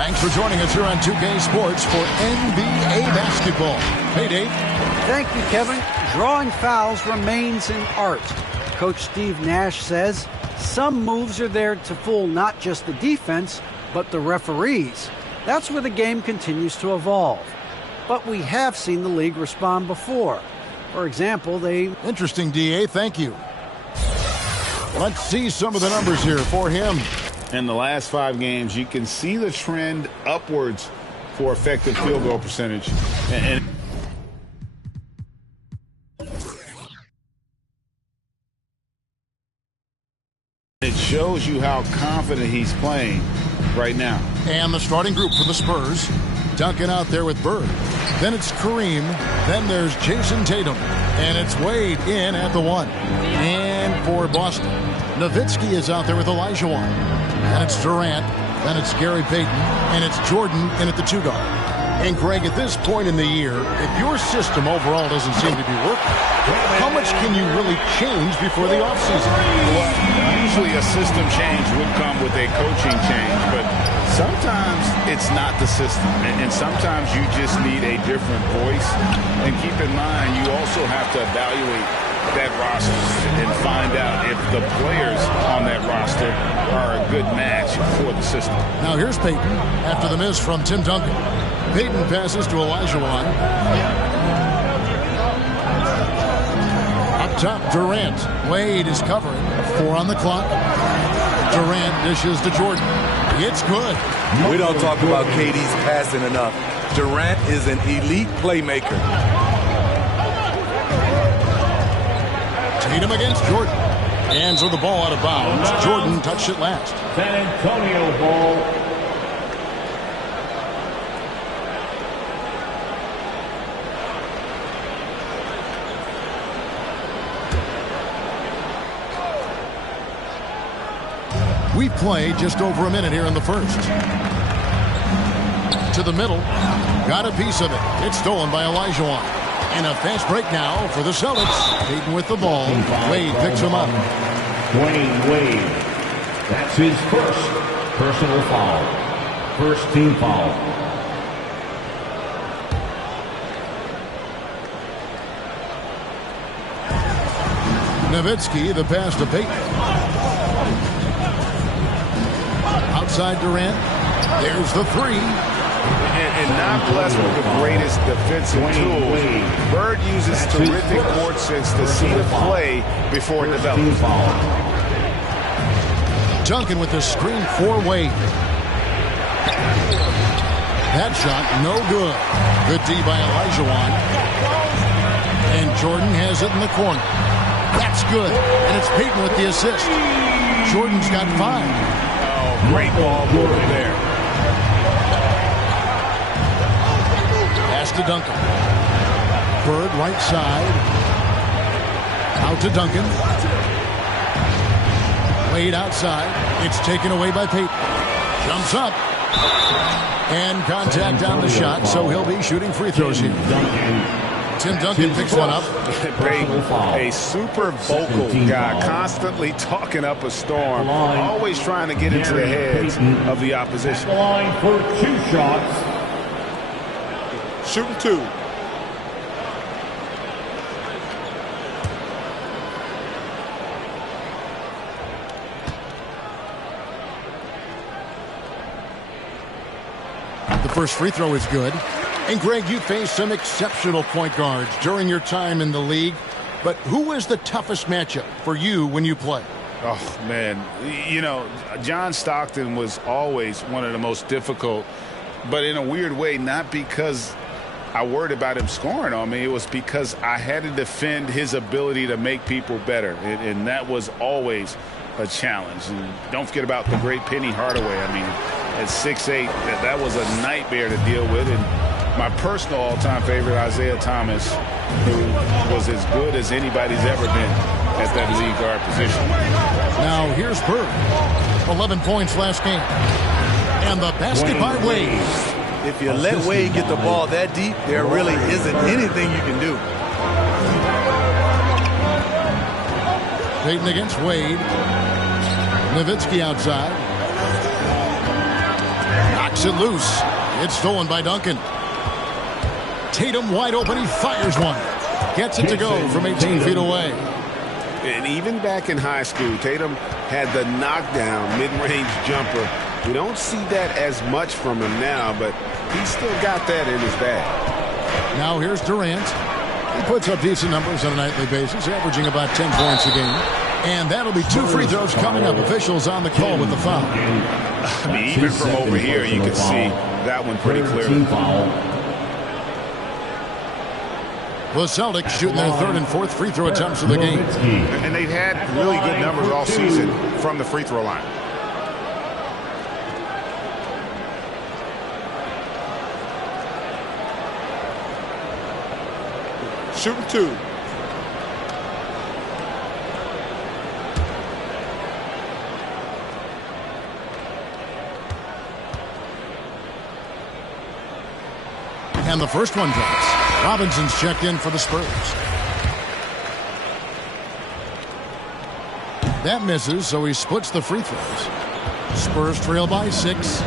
Thanks for joining us here on 2K Sports for NBA basketball. Hey, Dave. Thank you, Kevin. Drawing fouls remains an art. Coach Steve Nash says some moves are there to fool not just the defense, but the referees. That's where the game continues to evolve. But we have seen the league respond before. For example, Interesting, D.A. Thank you. Let's see some of the numbers here for him. In the last 5 games, you can see the trend upwards for effective field goal percentage. And it shows you how confident he's playing right now. And the starting group for the Spurs. Duncan out there with Bird. Then it's Kareem. Then there's Jason Tatum. And it's Wade in at the 1. And for Boston, Nowitzki is out there with Olajuwon. And it's Durant. Then it's Gary Payton. And it's Jordan in at the 2 guard. And Greg, at this point in the year, if your system overall doesn't seem to be working, how much can you really change before the offseason? Well, usually a system change would come with a coaching change, but sometimes it's not the system, and sometimes you just need a different voice. And keep in mind, you also have to evaluate that roster and find out if the players on that roster are a good match for the system. Now here's Payton after the miss from Tim Duncan. Payton passes to Olajuwon. Up top, Durant. Wade is covering. 4 on the clock. Durant dishes to Jordan. It's good. We don't talk about KD's passing enough. Durant is an elite playmaker. Tatum against Jordan. Hands of the ball out of bounds. Jordan touched it last. San Antonio ball. We've played just over a minute here in the first. To the middle. Got a piece of it. It's stolen by Olajuwon. And a fast break now for the Celtics. Payton with the ball. Wade picks him up. Dwayne Wade. That's his first personal foul. First team foul. Nowitzki, the pass to Payton. Outside Durant. There's the 3. And not blessed with the greatest defensive tools. Bird uses terrific court sense to see the play before it develops. Duncan with the screen for Wade. That shot, no good. Good D by Olajuwon. And Jordan has it in the corner. That's good. And it's Payton with the assist. Jordan's got 5. Great ball movement there. Pass to Duncan. Bird right side. Out to Duncan. Wade outside. It's taken away by Payton. Jumps up. And contact on the shot, so he'll be shooting free throws here. Tim Duncan picks one up. A super vocal guy, constantly talking up a storm, always trying to get into the heads of the opposition. The line for 2 shots. Shooting 2. The first free throw is good. And, Greg, you faced some exceptional point guards during your time in the league. But who was the toughest matchup for you when you played? Oh, man. You know, John Stockton was always one of the most difficult, but in a weird way, not because I worried about him scoring on me. It was because I had to defend his ability to make people better, and that was always a challenge. And don't forget about the great Penny Hardaway. I mean, at 6'8", that was a nightmare to deal with. And my personal all-time favorite, Isaiah Thomas, who was as good as anybody's ever been at that lead guard position. Now here's Bird. 11 points last game. And the basket by Wade. If you let Wade get the ball that deep, there really isn't anything you can do. Payton against Wade. Nowitzki outside. Knocks kicks it loose. It's stolen by Duncan. Tatum wide open. He fires one. Gets it to go from 18 feet away. And even back in high school, Tatum had the knockdown mid-range jumper. We don't see that as much from him now, but he's still got that in his bag. Now here's Durant. He puts up decent numbers on a nightly basis, averaging about 10 points a game. And that'll be 2 free throws coming up. Officials on the call with the foul. I mean, even from over here, you can see that one pretty clearly. The Celtics shooting their 3rd and 4th free throw attempts of the game. And they've had really good numbers all season from the free throw line. Shooting 2. And the first one drops. Robinson's checked in for the Spurs. That misses, so he splits the free throws. Spurs trail by 6.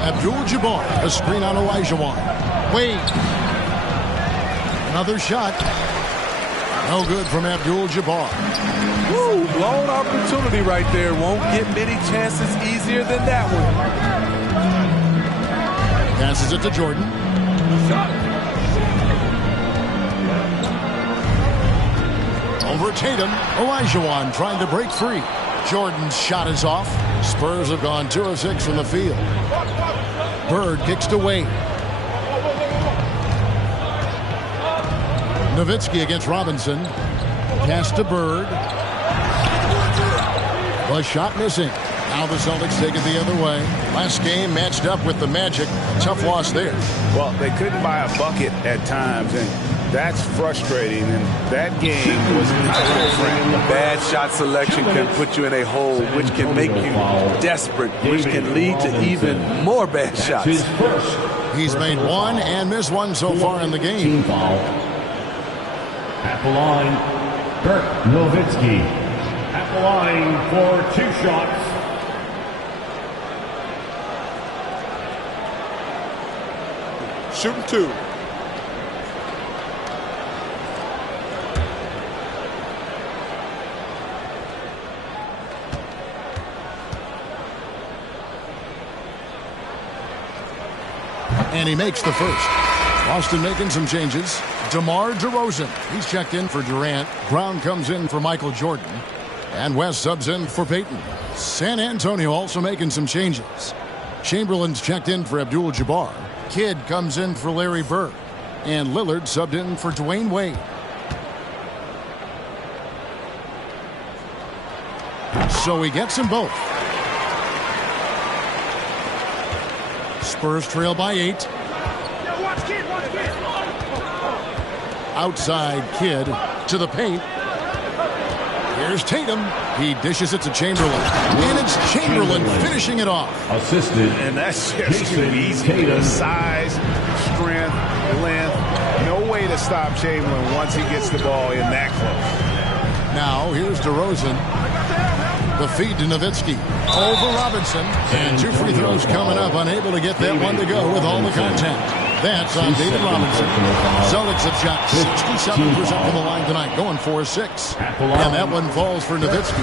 Abdul-Jabbar, a screen on Olajuwon. Wade. Another shot. No good from Abdul-Jabbar. Woo, blown opportunity right there. Won't get many chances easier than that one. Passes it to Jordan. Over Tatum. Olajuwon trying to break free. Jordan's shot is off. Spurs have gone 2 of 6 from the field. Bird kicks to Wade. Nowitzki against Robinson. Pass to Bird. The shot missing. Now the Celtics take it the other way. Last game matched up with the Magic. Tough loss there. Well, they couldn't buy a bucket at times, and that's frustrating. And that game was kind of different. Bad shot selection can put you in a hole, which can make you desperate, which can lead to even more bad shots. He's made 1 and missed 1 so far in the game. At the line, Dirk Nowitzki. At the line for 2 shots. Shooting 2. And he makes the first. Boston making some changes. DeMar DeRozan. He's checked in for Durant. Brown comes in for Michael Jordan. And West subs in for Payton. San Antonio also making some changes. Chamberlain's checked in for Abdul-Jabbar. Kidd comes in for Larry Bird. And Lillard subbed in for Dwayne Wade. So he gets them both. Spurs trail by 8. Outside Kidd to the paint. Here's Tatum. He dishes it to Chamberlain. And it's Chamberlain finishing it off. Assisted. And that's just too easy. The size, strength, length. No way to stop Chamberlain once he gets the ball in that close. Now here's DeRozan. The feed to Nowitzki. Over Robinson. And 2 free throws coming up. Unable to get that one to go with all the contact. That's on David Robinson. Celtics have shot 67% from the line tonight, going 4-6. And that one falls for Nowitzki.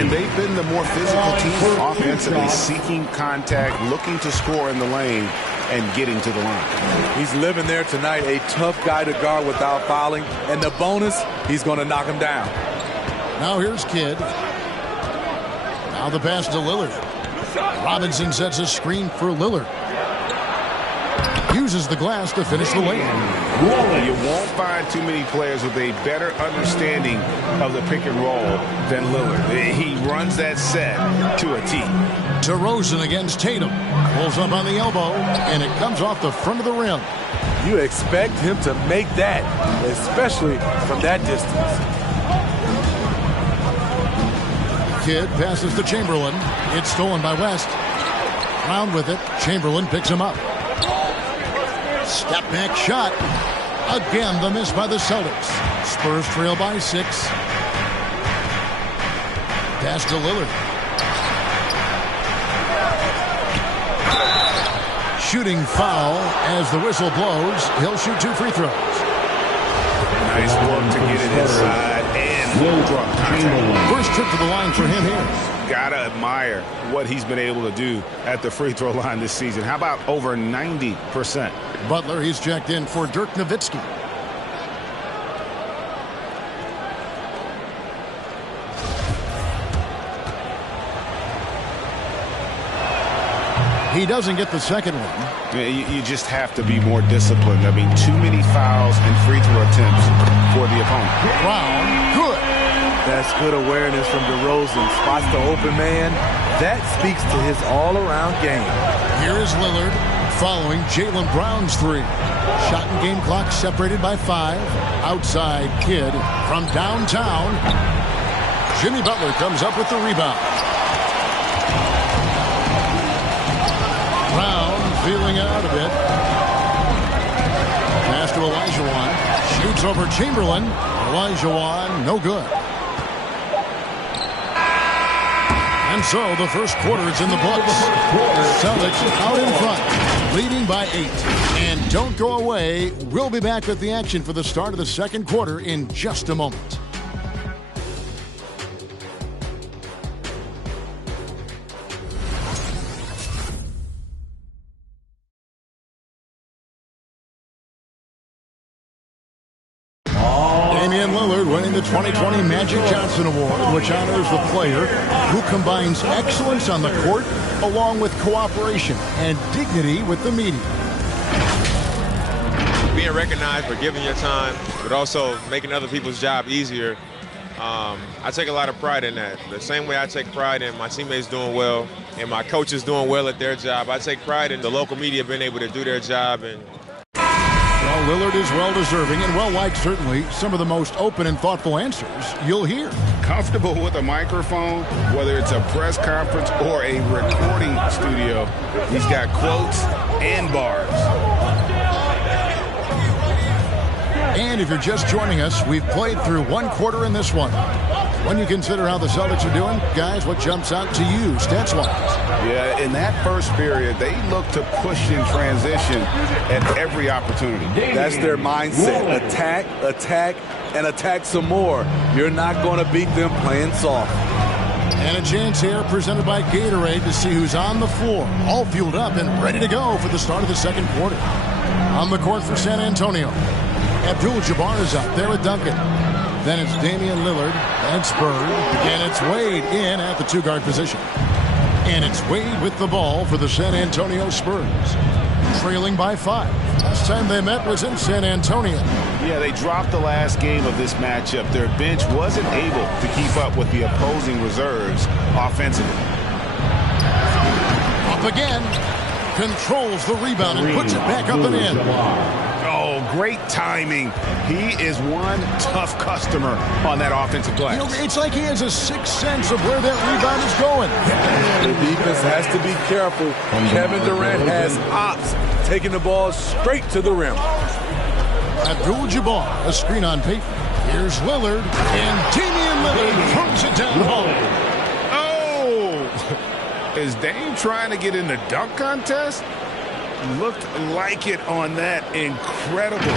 And they've been the more physical team offensively, seeking contact, looking to score in the lane, and getting to the line. He's living there tonight, a tough guy to guard without fouling. And the bonus, he's going to knock him down. Now here's Kidd. Now the pass to Lillard. Robinson sets a screen for Lillard. Uses the glass to finish the lane. You won't find too many players with a better understanding of the pick and roll than Lillard. He runs that set to a T. DeRozan against Tatum. Pulls up on the elbow, and it comes off the front of the rim. You expect him to make that, especially from that distance. Kidd passes to Chamberlain. It's stolen by West. Brown with it. Chamberlain picks him up. Step back shot. Again, the miss by the Celtics. Spurs trail by 6. Pass to Lillard. shooting foul as the whistle blows. He'll shoot 2 free throws. Nice work to get it inside and draw contact. First trip to the line for him here. Gotta admire what he's been able to do at the free throw line this season. How about over 90%? Butler, he's checked in for Dirk Nowitzki. He doesn't get the second one. You just have to be more disciplined. I mean, too many fouls and free throw attempts for the opponent. Brown, good. That's good awareness from DeRozan. Spots the open man. That speaks to his all-around game. Here is Lillard following Jaylen Brown's 3. Shot and game clock separated by 5. Outside Kidd from downtown. Jimmy Butler comes up with the rebound. Brown feeling out a bit. Pass to Olajuwon. Shoots over Chamberlain. Olajuwon, no good. And so the first quarter is in the books. Celtics out in front, leading by 8. And don't go away. We'll be back with the action for the start of the second quarter in just a moment. Winning the 2020 Magic Johnson Award, which honors the player who combines excellence on the court along with cooperation and dignity with the media. Being recognized for giving your time, but also making other people's job easier, I take a lot of pride in that. The same way I take pride in my teammates doing well and my coaches doing well at their job, I take pride in the local media being able to do their job. And well, Lillard is well-deserving and well-liked, certainly. Some of the most open and thoughtful answers you'll hear. Comfortable with a microphone, whether it's a press conference or a recording studio. He's got quotes and bars. And if you're just joining us, we've played through one quarter in this one. When you consider how the Celtics are doing, guys, what jumps out to you stats-wise? Yeah, in that first period, they look to push in transition at every opportunity. That's their mindset. Attack, attack, and attack some more. You're not going to beat them playing soft. And a chance here presented by Gatorade to see who's on the floor, all fueled up and ready to go for the start of the second quarter. On the court for San Antonio, Abdul-Jabbar is out there with Duncan. Then it's Damian Lillard, then it's Bird, and it's Wade in at the 2-guard position. And it's Wade with the ball for the San Antonio Spurs, trailing by 5. Last time they met was in San Antonio. Yeah, they dropped the last game of this matchup. Their bench wasn't able to keep up with the opposing reserves offensively. Up again, controls the rebound and puts it back up and in. Oh, great timing. He is one tough customer on that offensive glass. You know, it's like he has a sixth sense of where that rebound is going. The defense has to be careful. Kevin Durant has ops, taking the ball straight to the rim. Abdul-Jabbar, a screen on Payton. Here's Lillard, and Damian Lillard throws it down the hole. Oh! Is Dame trying to get in the dunk contest? Looked like it on that incredible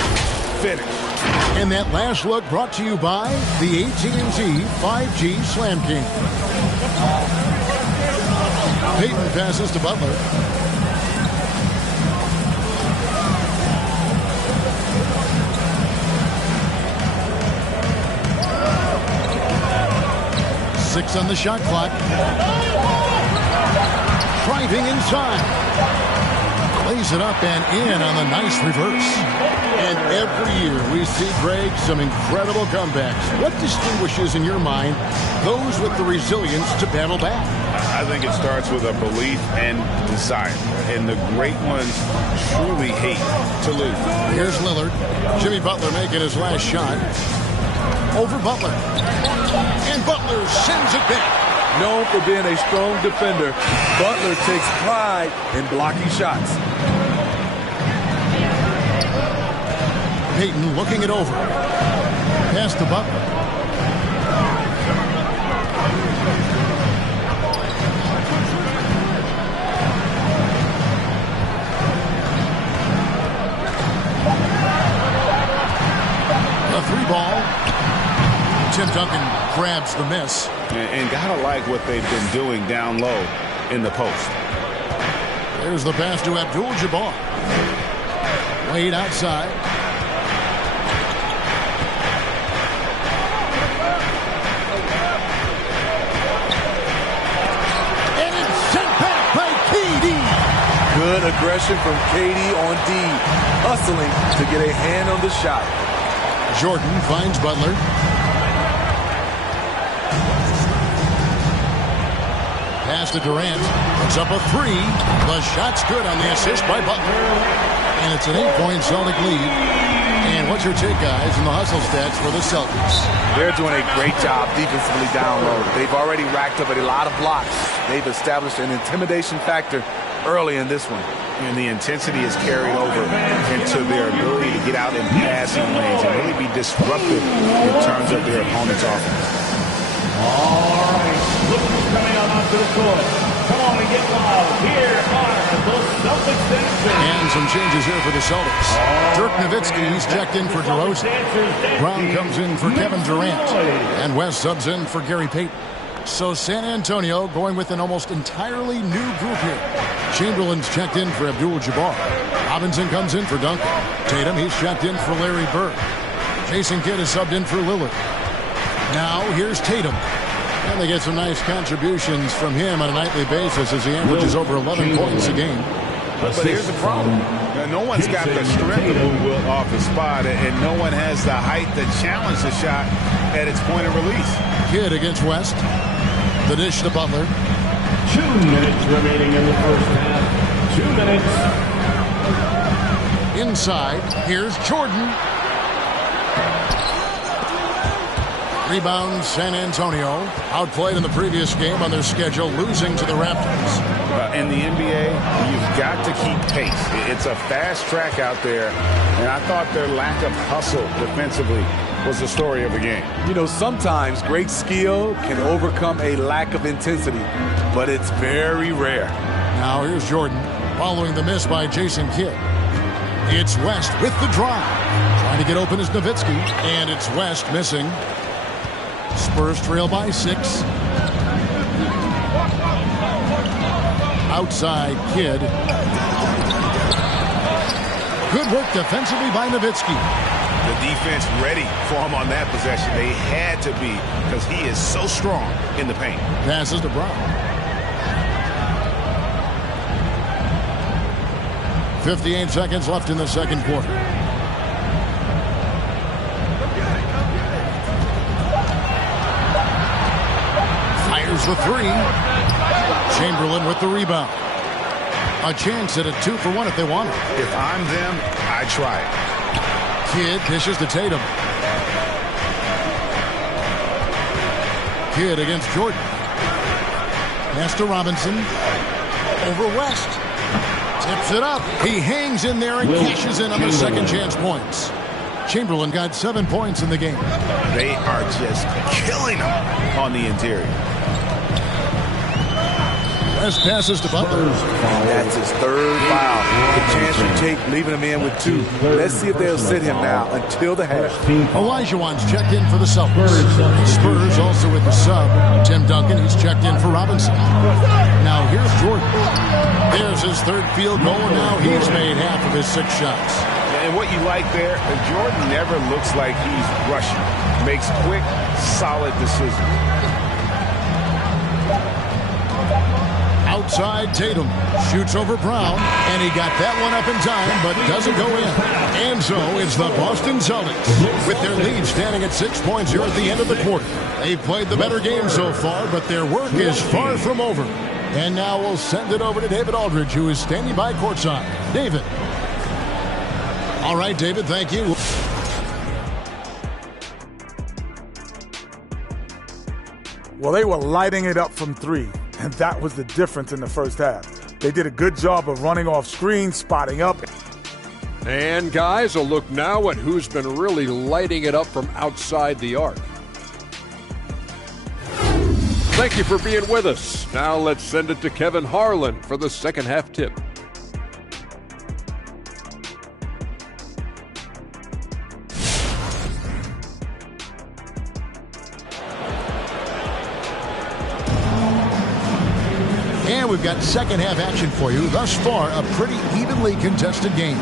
finish. And that last look brought to you by the AT&T 5G Slam King. Payton passes to Butler. Six on the shot clock. Driving inside. Plays it up and in on the nice reverse. And every year we see, Greg, some incredible comebacks. What distinguishes, in your mind, those with the resilience to battle back? I think it starts with a belief and desire. And the great ones truly hate to lose. Here's Lillard. Jimmy Butler making his last shot. Over Butler. And Butler sends it back. Known for being a strong defender, Butler takes pride in blocking shots. Payton looking it over. Pass to Butler. Tim Duncan grabs the miss. And gotta like what they've been doing down low in the post. There's the pass to Abdul-Jabbar. Wade outside. And it's sent back by KD. Good aggression from KD on D, hustling to get a hand on the shot. Jordan finds Butler. Pass to Durant. Puts up a three. The shot's good on the assist by Butler. And it's an 8-point Celtic lead. And what's your take, guys, in the hustle stats for the Celtics? They're doing a great job defensively down low. They've already racked up a lot of blocks. They've established an intimidation factor early in this one. And the intensity is carried over into their ability to get out in passing lanes and really be disruptive in terms of their opponent's offense. All right, look who's coming out onto the court. Come on and get loud. Here are the Celtics dancers. And some changes here for the Celtics. Dirk Nowitzki, he's checked in for DeRozan. Brown comes in for Kevin Durant. And West subs in for Gary Payton. So San Antonio going with an almost entirely new group here. Chamberlain's checked in for Abdul-Jabbar. Robinson comes in for Duncan. Tatum, he's checked in for Larry Bird. Jason Kidd is subbed in for Lillard. Now here's Tatum. And they get some nice contributions from him on a nightly basis as he averages over 11 points a game. But here's the problem. No one's got the strength to move Will off his spot, and no one has the height to challenge the shot at its point of release. Kidd against West. The dish to Butler. 2 minutes remaining in the first half. 2 minutes. Inside, here's Jordan. Rebound San Antonio. Outplayed in the previous game on their schedule, losing to the Raptors. In the NBA, you've got to keep pace. It's a fast track out there, and I thought their lack of hustle defensively was the story of the game. You know, sometimes great skill can overcome a lack of intensity, but it's very rare. Now here's Jordan following the miss by Jason Kidd. It's West with the drive. Trying to get open is Nowitzki, and it's West missing. Spurs trail by 6. Outside Kidd. Good work defensively by Nowitzki. The defense ready for him on that possession. They had to be because he is so strong in the paint. Passes to Brown. 58 seconds left in the second quarter. Fires the three. Chamberlain with the rebound. A chance at a 2-for-1 if they want it. If I'm them, I try it. Kidd dishes to Tatum. Kidd against Jordan. Pass to Robinson. Over West. Tips it up. He hangs in there and cashes in on the second chance points. Chamberlain got 7 points in the game. They are just killing him on the interior. West passes to Butler. That's his third foul. The chance you take leaving him in with 2. Let's see if they'll sit him now until the half. Olajuwon's checked in for the Celtics. Spurs also with the sub. Tim Duncan, he's checked in for Robinson. Now here's Jordan. There's his third field goal, and now he's made half of his 6 shots. And what you like there, Jordan never looks like he's rushing. Makes quick, solid decisions. Outside Tatum shoots over Brown, and he got that one up in time, but doesn't go in. And so it's the Boston Celtics with their lead standing at 6 points here at the end of the quarter. They've played the better game so far, but their work is far from over. And now we'll send it over to David Aldridge, who is standing by courtside. David. All right, David, thank you. Well, they were lighting it up from 3. And that was the difference in the first half. They did a good job of running off screens, spotting up. And guys, a look now at who's been really lighting it up from outside the arc. Thank you for being with us. Now let's send it to Kevin Harlan for the second half tip. And we've got second half action for you. Thus far, a pretty evenly contested game.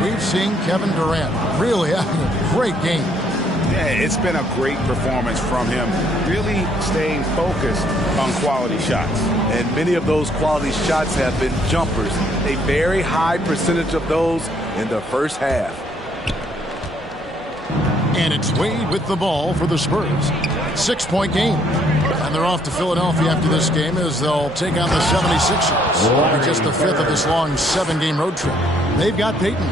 We've seen Kevin Durant really having a great game. Yeah, it's been a great performance from him, really staying focused on quality shots. And many of those quality shots have been jumpers. A very high percentage of those in the first half. And it's Wade with the ball for the Spurs. 6-point game. And they're off to Philadelphia after this game as they'll take on the 76ers. Just the fifth of this long 7-game road trip. They've got Peyton.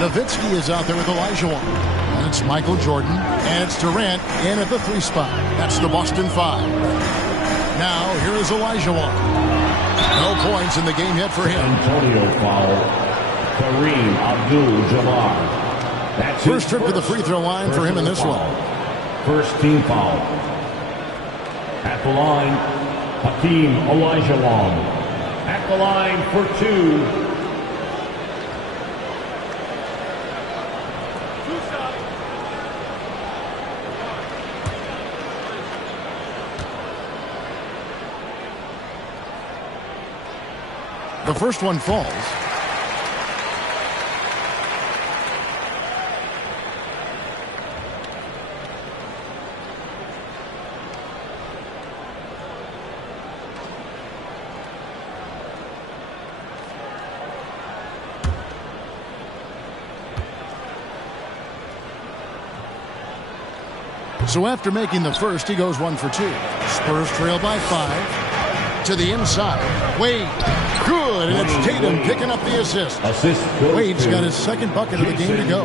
Nowitzki is out there with Olajuwon. And it's Michael Jordan. And it's Durant in at the 3 spot. That's the Boston 5. Now, here is Olajuwon. No points in the game yet for him. Antonio foul. Kareem Abdul-Jabbar. First trip to the free throw line for him in this one. First team foul. At the line, Hakeem Olajuwon. At the line for 2. The first one falls. So after making the first, he goes 1 for 2. Spurs trail by 5. To the inside. Wade. Good. And it's Tatum picking up the assist. Wade's got his second bucket of the game to go.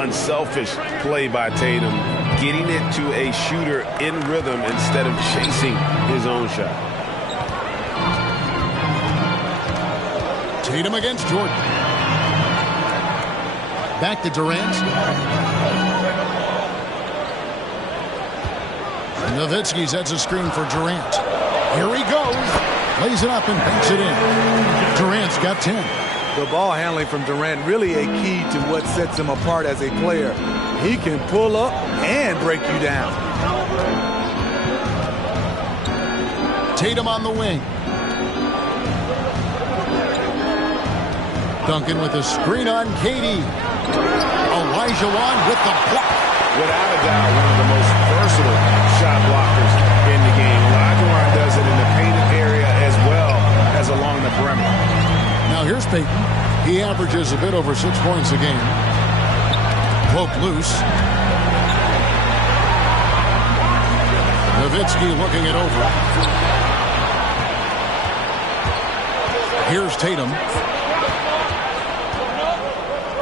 Unselfish play by Tatum. Getting it to a shooter in rhythm instead of chasing his own shot. Tatum against Jordan. Back to Durant. Nowitzki sets a screen for Durant. Here he goes. Lays it up and banks it in. Durant's got 10. The ball handling from Durant really a key to what sets him apart as a player. He can pull up and break you down. Tatum on the wing. Duncan with a screen on KD. Olajuwon with the block. Without a doubt, one of the most versatile shot blockers in the game. Olajuwon does it in the painted area as well as along the perimeter. Now here's Peyton. He averages a bit over 6 points a game. Poke loose. Nowitzki looking it over. Here's Tatum.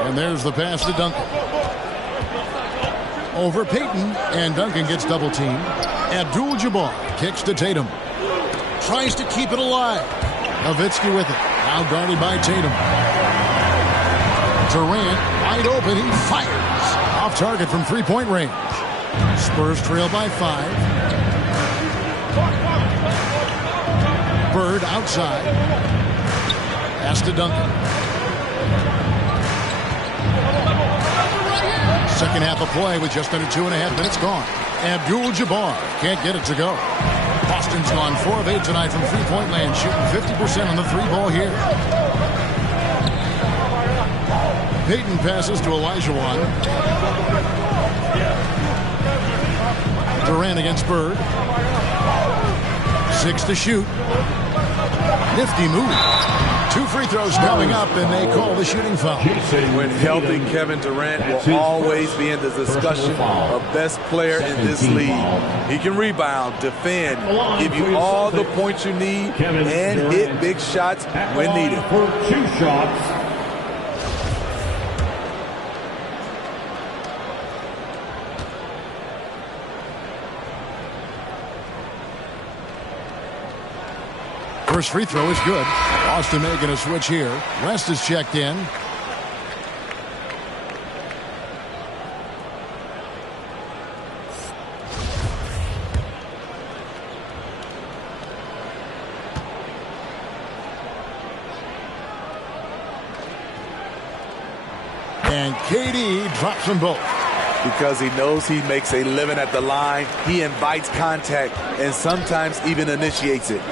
And there's the pass to Duncan. Over Peyton, and Duncan gets double teamed. Abdul-Jabbar kicks to Tatum. Tries to keep it alive. Nowitzki with it. Now guarded by Tatum. Durant wide open. He fires. Off target from 3-point range. Spurs trail by 5. Bird outside. Pass to Duncan. Second half of play with just under 2.5 minutes gone. Abdul-Jabbar can't get it to go. Boston's gone 4 of 8 tonight from 3-point land, shooting 50% on the 3-ball here. Peyton passes to Olajuwon. Durant against Bird. 6 to shoot. Nifty move. 2 free throws coming up, and they call the shooting foul. When healthy, Kevin Durant will always be in the discussion of best player in this league. He can rebound, defend, give you all the points you need, and hit big shots when needed. For 2 shots. First free throw is good. Boston making a switch here. West is checked in. And KD drops them both. Because he knows he makes a living at the line, he invites contact and sometimes even initiates it.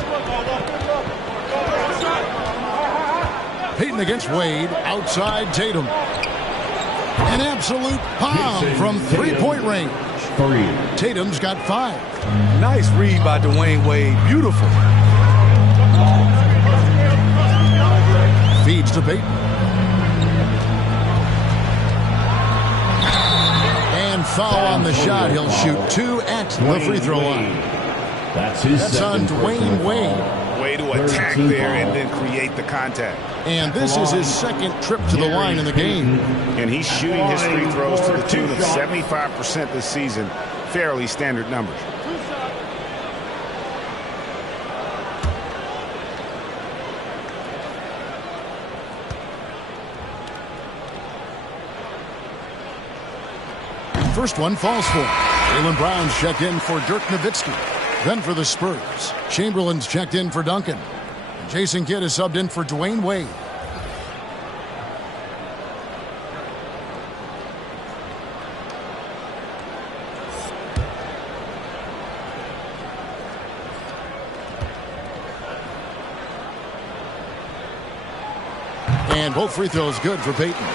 Payton against Wade. Outside Tatum. An absolute bomb from three-point range. Tatum's got 5. Nice read by Dwayne Wade. Beautiful. Feeds to Payton. And foul on the shot. He'll shoot 2 at the free throw line. That's on Dwayne Wade. Way to attack there and then create the contact. And this is his second trip to the line in the game. And he's shooting his free throws to the tune of 75% this season. Fairly standard numbers. First one falls for. Jaylen Brown's checked in for Dirk Nowitzki. Then for the Spurs, Chamberlain's checked in for Duncan. Jason Kidd is subbed in for Dwayne Wade. And both free throws good for Payton.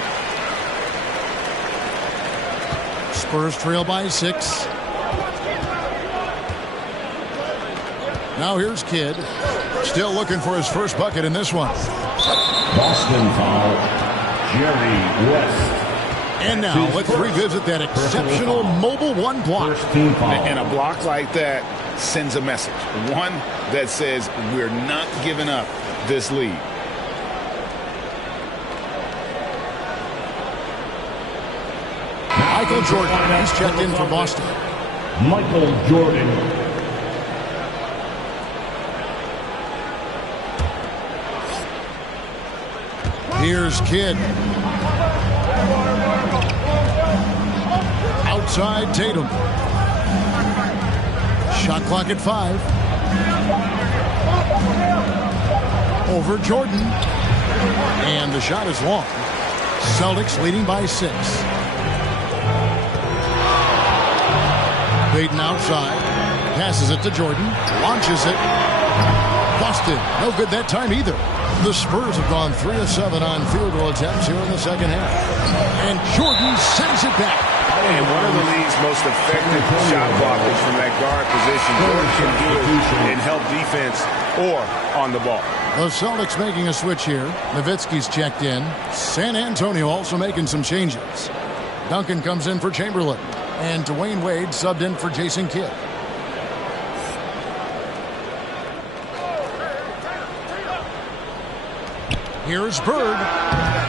Spurs trail by 6. Now here's Kidd. Still looking for his first bucket in this one. Boston foul, Jerry West. And now let's revisit that exceptional mobile 1 block. And a block like that sends a message. One that says we're not giving up this lead. Michael Jordan, he's checked in for Boston. Michael Jordan. Here's Kidd. Outside Tatum. Shot clock at 5. Over Jordan. And the shot is long. Celtics leading by 6. Payton outside. Passes it to Jordan. Launches it. Busted. No good that time either. The Spurs have gone 3 of 7 on field goal attempts here in the second half. And Jordan sends it back. And one of the league's most effective shot blockers from that guard position. Jordan can do it in help defense or on the ball. The Celtics making a switch here. Nowitzki's checked in. San Antonio also making some changes. Duncan comes in for Chamberlain. And Dwayne Wade subbed in for Jason Kidd. Here's Bird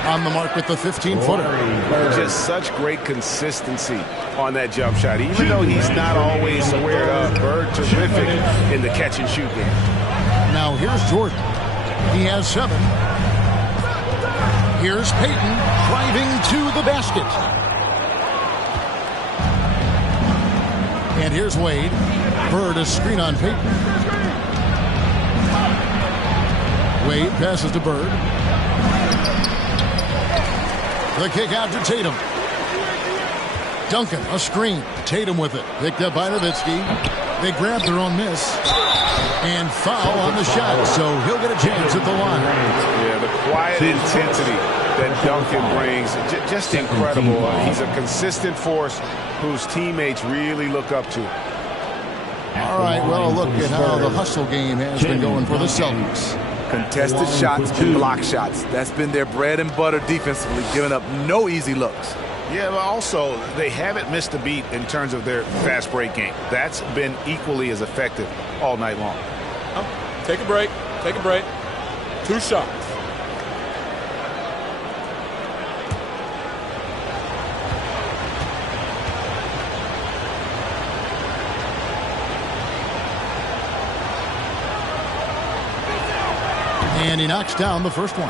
on the mark with the 15-footer. Just such great consistency on that jump shot. Even though he's not always squared up, Bird terrific in the catch and shoot game. Now here's Jordan. He has 7. Here's Payton driving to the basket. And here's Wade. Bird a screen on Payton. Wade passes to Bird. The kick out to Tatum. Duncan, a screen. Tatum with it. Picked up by Nowitzki. They grab their own miss. And foul on the shot, so he'll get a chance at the line. Yeah, the quiet intensity that Duncan brings, just incredible. He's a consistent force whose teammates really look up to. All right, well, look at how the hustle game has been going for the Celtics. Contested shots and block shots. That's been their bread and butter defensively, giving up no easy looks. Yeah, but also they haven't missed a beat in terms of their fast break game. That's been equally as effective all night long. Take a break. Take a break. 2 shots. And he knocks down the first one.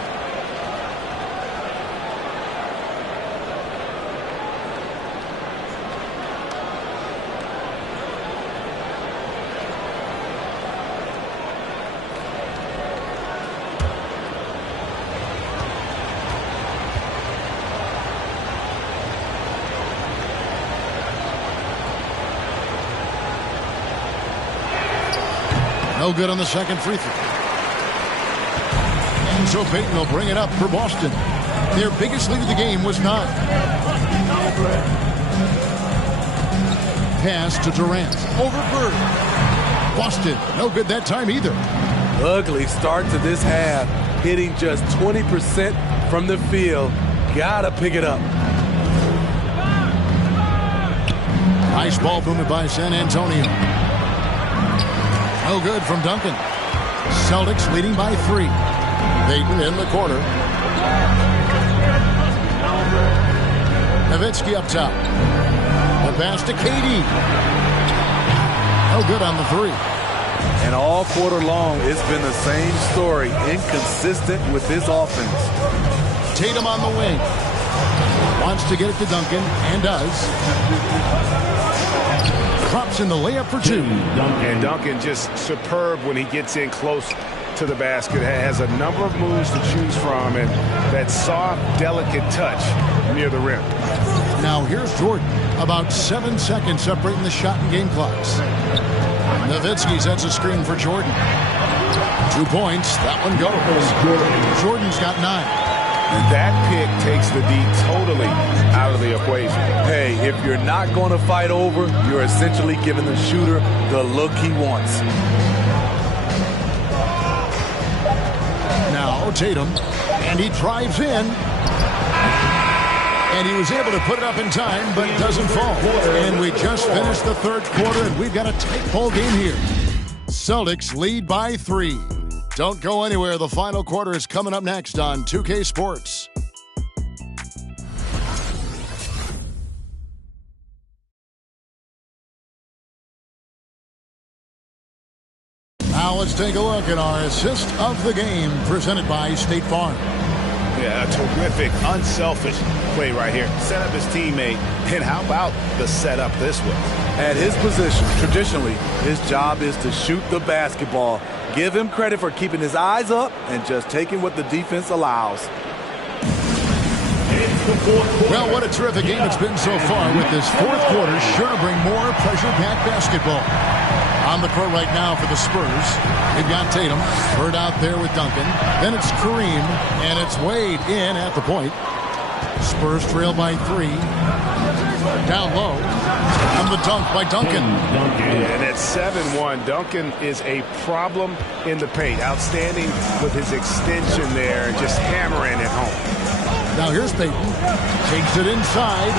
No good on the second free throw. So Payton will bring it up for Boston. Their biggest lead of the game was 9. Pass to Durant. Over Bird. Boston, no good that time either. Ugly start to this half. Hitting just 20% from the field. Gotta pick it up. Nice ball movement by San Antonio. No good from Duncan. Celtics leading by 3. Payton in the corner. Nowitzki up top. The pass to KD. No good on the 3. And all quarter long, it's been the same story. Inconsistent with this offense. Tatum on the wing. Wants to get it to Duncan, and does. Drops in the layup for 2. And Duncan just superb when he gets in close to the basket. Has a number of moves to choose from, and that soft, delicate touch near the rim. Now here's Jordan. About 7 seconds separating the shot and game clocks. Nowitzki sets a screen for Jordan. 2 points. That one goes. Jordan's got 9. And that pick takes the D totally out of the equation. Hey, if you're not going to fight over, you're essentially giving the shooter the look he wants. Now Tatum, and he drives in. And he was able to put it up in time, but it doesn't fall. And we just finished the 3rd quarter, and we've got a tight ball game here. Celtics lead by 3. Don't go anywhere. The final quarter is coming up next on 2K Sports. Now let's take a look at our assist of the game presented by State Farm. Yeah, a terrific, unselfish play right here. Set up his teammate, and how about the setup this way? At his position, traditionally, his job is to shoot the basketball. Give him credit for keeping his eyes up and just taking what the defense allows. Well, what a terrific game it's been so far, with this 4th quarter sure to bring more pressure-packed basketball. On the court right now for the Spurs, we've got Tatum. Bird out there with Duncan. Then it's Kareem, and it's Wade in at the point. Spurs trail by 3. Down low. And the dunk by Duncan. And at 7-1, Duncan is a problem in the paint. Outstanding with his extension there, just hammering it home. Now here's Payton. Takes it inside.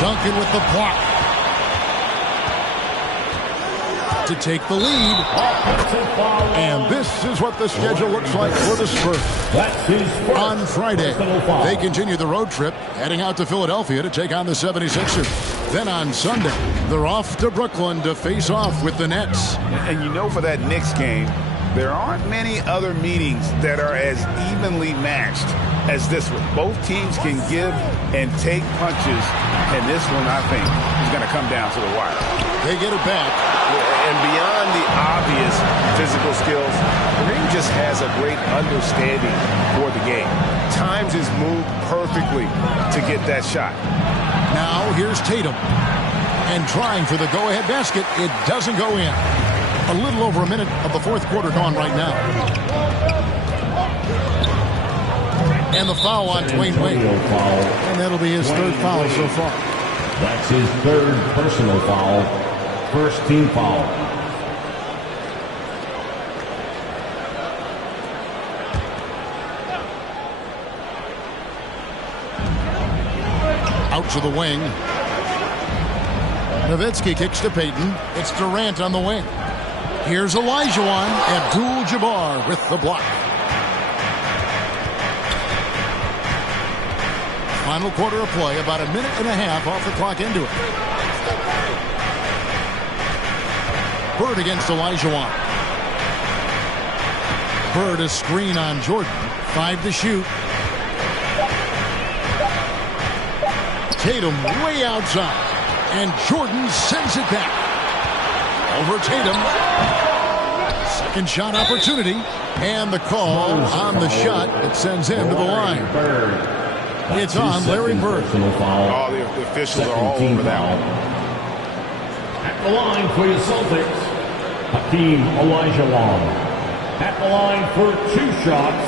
Duncan with the block to take the lead. And this is what the schedule looks like for the Spurs. On Friday, they continue the road trip, heading out to Philadelphia to take on the 76ers. Then on Sunday, they're off to Brooklyn to face off with the Nets. And you know, for that Knicks game, there aren't many other meetings that are as evenly matched as this one. Both teams can give and take punches, and this one, I think, is going to come down to the wire. They get it back. And beyond the obvious physical skills, Kareem just has a great understanding for the game. Times his move perfectly to get that shot. Now here's Tatum. And trying for the go-ahead basket. It doesn't go in. A little over a minute of the 4th quarter gone right now. And the foul on Dwayne Wade. And that'll be his 3rd foul so far. That's his 3rd personal foul. 1st team foul. Out to the wing. Nowitzki kicks to Payton. It's Durant on the wing. Here's Olajuwon. Abdul-Jabbar with the block. Final quarter of play, about a minute and a half off the clock into it. Bird against Olajuwon. Bird a screen on Jordan. 5 to shoot. Tatum way outside. And Jordan sends it back. Over Tatum. Second shot opportunity. And the call on the shot that sends him to the line. It's on Larry Bird. All the officials are all over that one. At the line for the Celtics, Hakeem Olajuwon. At the line for 2 shots,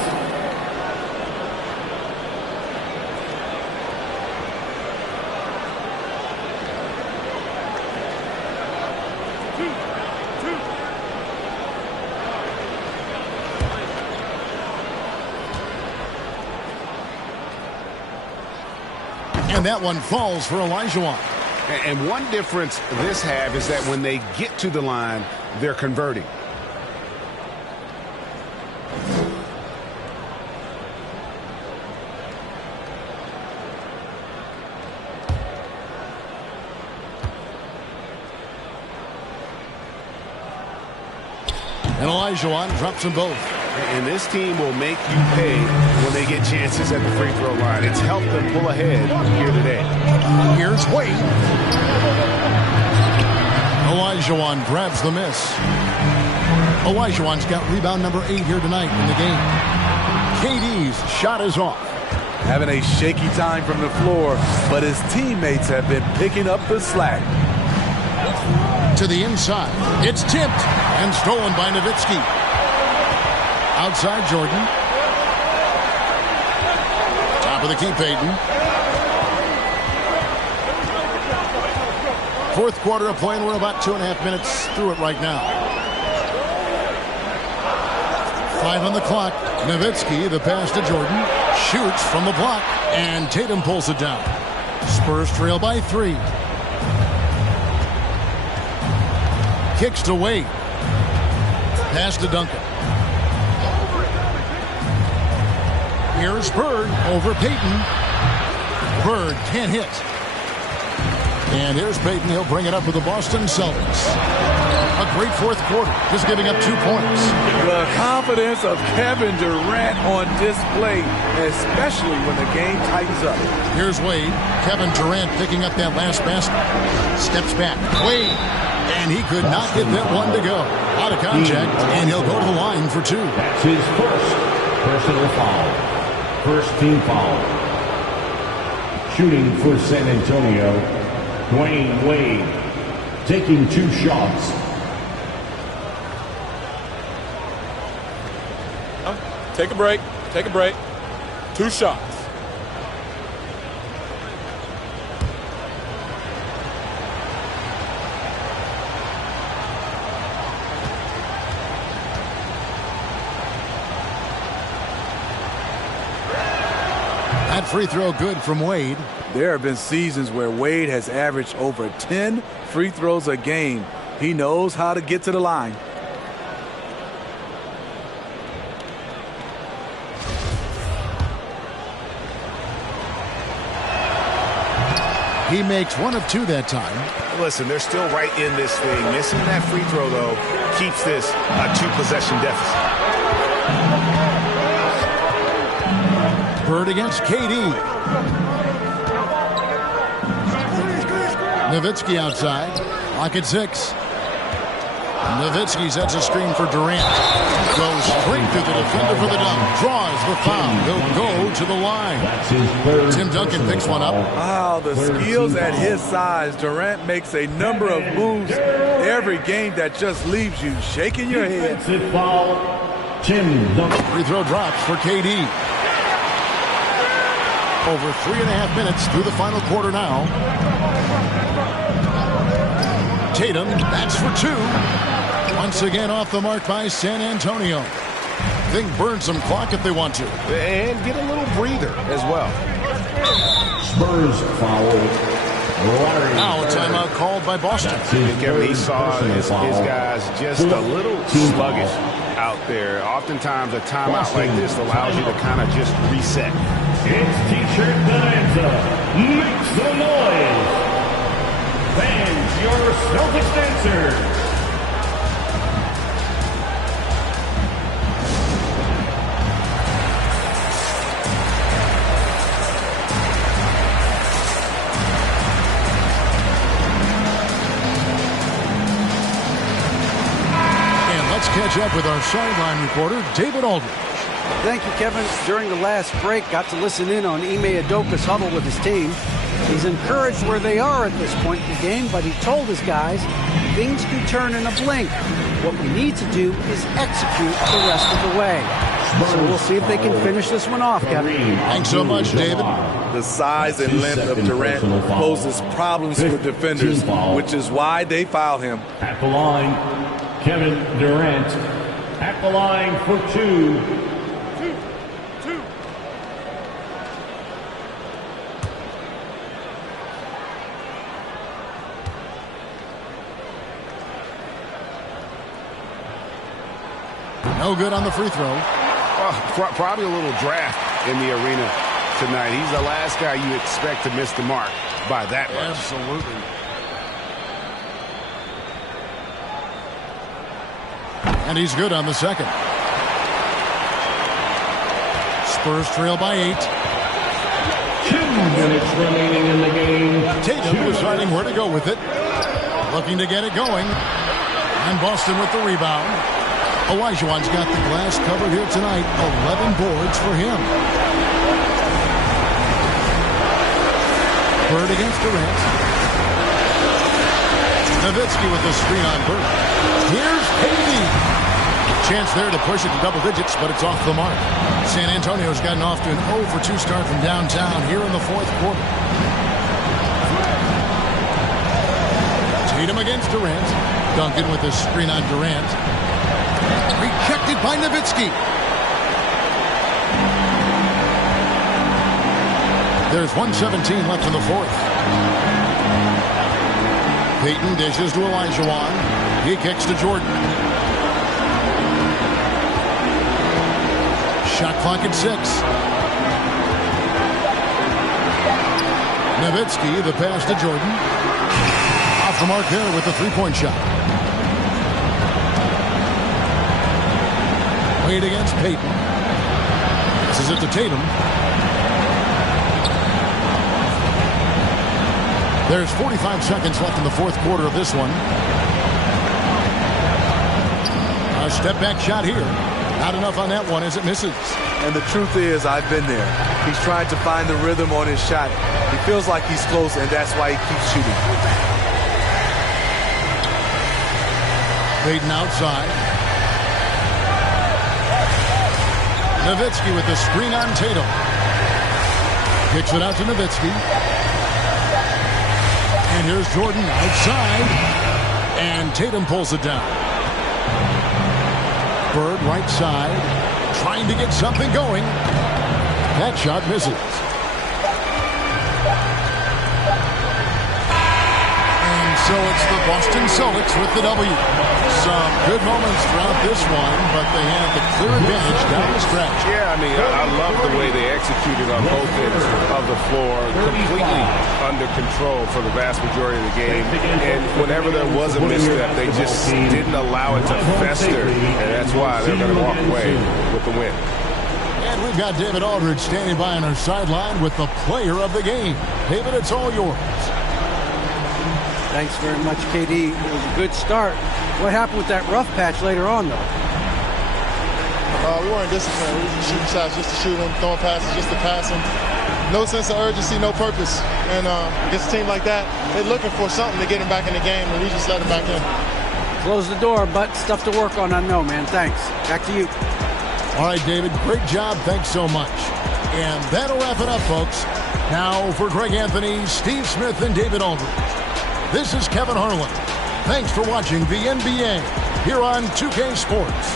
And that one falls for Olajuwon. And one difference this half is that when they get to the line, they're converting. And Olajuwon drops them both. And this team will make you pay when they get chances at the free throw line. It's helped them pull ahead here today. Here's Wade. Olajuwon grabs the miss. Olajuwon's got rebound number 8 here tonight in the game. KD's shot is off. Having a shaky time from the floor, but his teammates have been picking up the slack. To the inside. It's tipped and stolen by Nowitzki. Outside Jordan. Top of the key, Payton. Fourth quarter of play, and we're about 2.5 minutes through it right now. 5 on the clock. Nowitzki, the pass to Jordan. Shoots from the block, and Tatum pulls it down. Spurs trail by 3. Kicks to Wade. Pass to Duncan. Here's Bird over Payton. Bird can't hit. And here's Payton. He'll bring it up with the Boston Celtics. A great fourth quarter, just giving up 2 points. The confidence of Kevin Durant on display, especially when the game tightens up. Here's Wade. Kevin Durant picking up that last basket. Steps back. Wade. And he could not get that one to go. Out of contact, and he'll go to the line for 2. That's his first personal foul. First team foul. Shooting for San Antonio, Dwayne Wade, taking 2 shots. Take a break. Take a break. 2 shots. That free throw good from Wade. There have been seasons where Wade has averaged over 10 free throws a game. He knows how to get to the line. He makes 1 of 2 that time. Listen, they're still right in this thing. Missing that free throw, though, keeps this a 2-possession deficit. Bird against KD. Nowitzki outside. Lock at 6. Nowitzki sets a screen for Durant. Goes straight to the defender for the dunk. Draws the foul. He'll go to the line. Tim Duncan picks one up. Wow, the skills at his size. Durant makes a number of moves every game that just leaves you shaking your head. Foul, Tim Duncan. Free throw drops for KD. Over 3.5 minutes through the final quarter now. Tatum, that's for 2. Once again off the mark by San Antonio. They can burn some clock if they want to. And get a little breather as well. Spurs foul. Now a timeout called by Boston. Kevin, he saw his guys just a little sluggish out there. Oftentimes a timeout like this allows you to kind of just reset. It's T-shirt Bonanza. Make some noise. Fans, your Celtics dancers. Catch up with our sideline reporter, David Aldridge. Thank you, Kevin. During the last break, got to listen in on Ime Udoka's huddle with his team. He's encouraged where they are at this point in the game, but he told his guys things can turn in a blink. What we need to do is execute the rest of the way. So we'll see if they can finish this one off, Kevin. Thanks so much, David. The size and length of Durant poses problems for defenders, which is why they fouled him. At the line, Kevin Durant. At the line for 2. No good on the free throw. Well, probably a little draft in the arena tonight. He's the last guy you expect to miss the mark by that much. Absolutely. And he's good on the second. Spurs trail by 8. 2 minutes remaining in the game. Tatum deciding where to go with it. Looking to get it going. And Boston with the rebound. Olajuwon's got the glass covered here tonight. 11 boards for him. Bird against Durant. Nowitzki with the screen on Bird. Here's KD. Chance there to push it to double digits, but it's off the mark. San Antonio's gotten off to an 0 for 2 start from downtown here in the fourth quarter. Tatum against Durant. Duncan with the screen on Durant. Rejected by Nowitzki. There's 1:17 left in the fourth. Payton dishes to Olajuwon. He kicks to Jordan. Shot clock at 6. Nowitzki, the pass to Jordan. Off the mark there with the three-point shot. Wade against Payton. This is it to Tatum. There's 45 seconds left in the fourth quarter of this one. A step-back shot here. Not enough on that one as it misses. And the truth is, I've been there. He's trying to find the rhythm on his shot. He feels like he's close, and that's why he keeps shooting. Payton outside. Nowitzki with the screen on Tatum. Kicks it out to Nowitzki. And here's Jordan outside. And Tatum pulls it down. Bird right side, trying to get something going. That shot misses. And so it's the Boston Celtics with the W. Some good moments throughout this one, but they had the clear advantage down the stretch. Yeah, I mean, I love the way they executed on both ends of the floor, completely under control for the vast majority of the game. And whenever there was a misstep, they just didn't allow it to fester, and that's why they're going to walk away with the win. And we've got David Aldridge standing by on our sideline with the player of the game. David, it's all yours. Thanks very much, KD. It was a good start. What happened with that rough patch later on, though? We weren't disciplined. We were just shooting shots just to shoot them, throwing passes just to pass them. No sense of urgency, no purpose. And against a team like that, they're looking for something to get them back in the game, and we just let them back in. Close the door, but stuff to work on, I know, man. Thanks. Back to you. All right, David, great job. Thanks so much. And that'll wrap it up, folks. Now for Greg Anthony, Steve Smith, and David Aldridge. This is Kevin Harlan. Thanks for watching the NBA here on 2K Sports.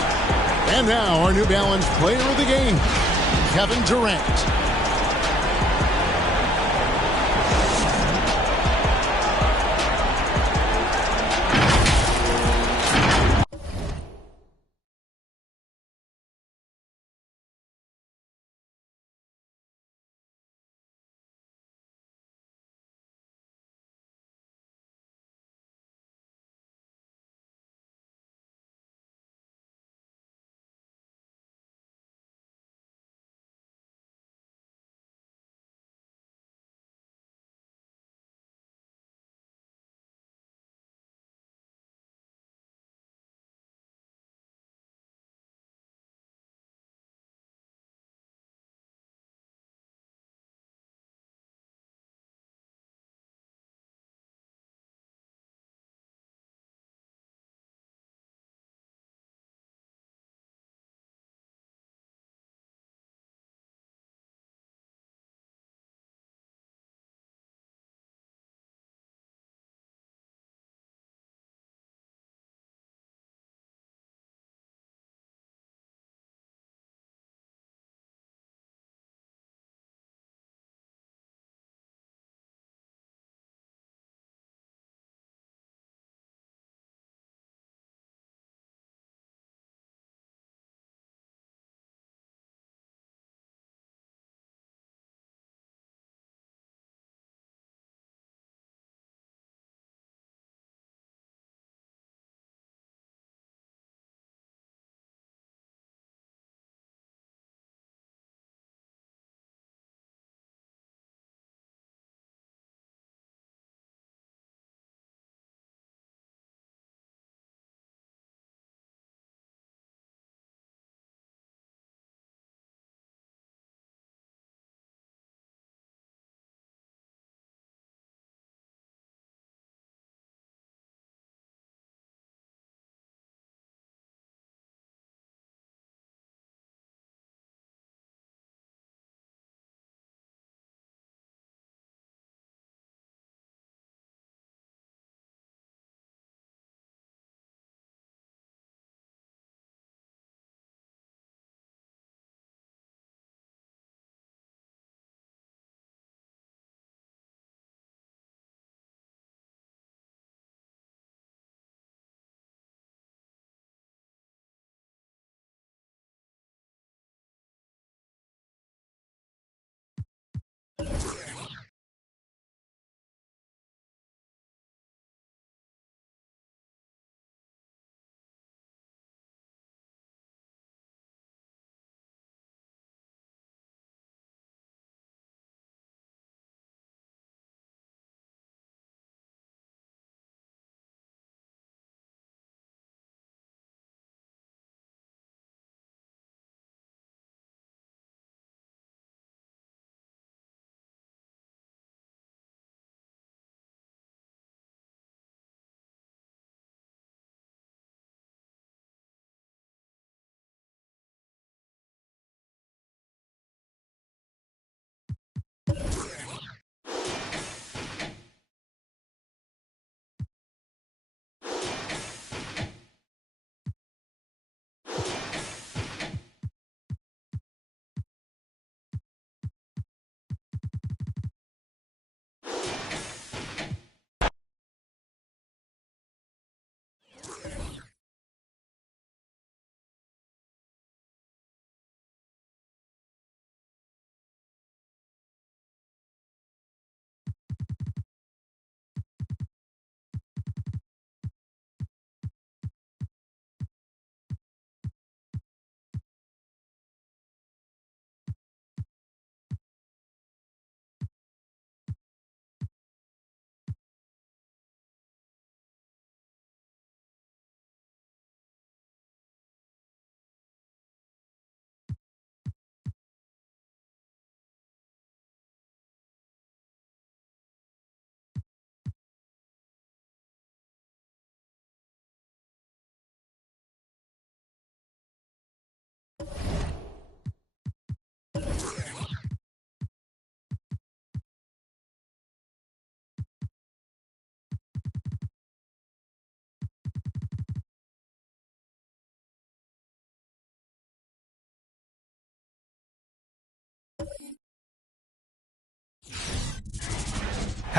And now our New Balance player of the game, Kevin Durant.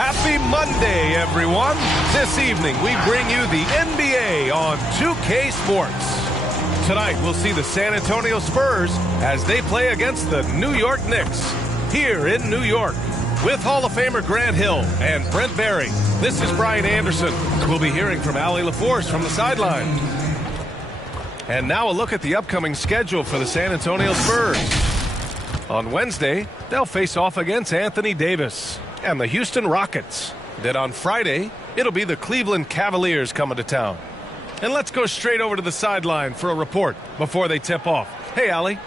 Happy Monday, everyone. This evening, we bring you the NBA on 2K Sports. Tonight, we'll see the San Antonio Spurs as they play against the New York Knicks here in New York. With Hall of Famer Grant Hill and Brent Barry, this is Brian Anderson. We'll be hearing from Allie LaForce from the sideline. And now a look at the upcoming schedule for the San Antonio Spurs. On Wednesday, they'll face off against Anthony Davis and the Houston Rockets. Then on Friday, it'll be the Cleveland Cavaliers coming to town. And let's go straight over to the sideline for a report before they tip off. Hey, Allie.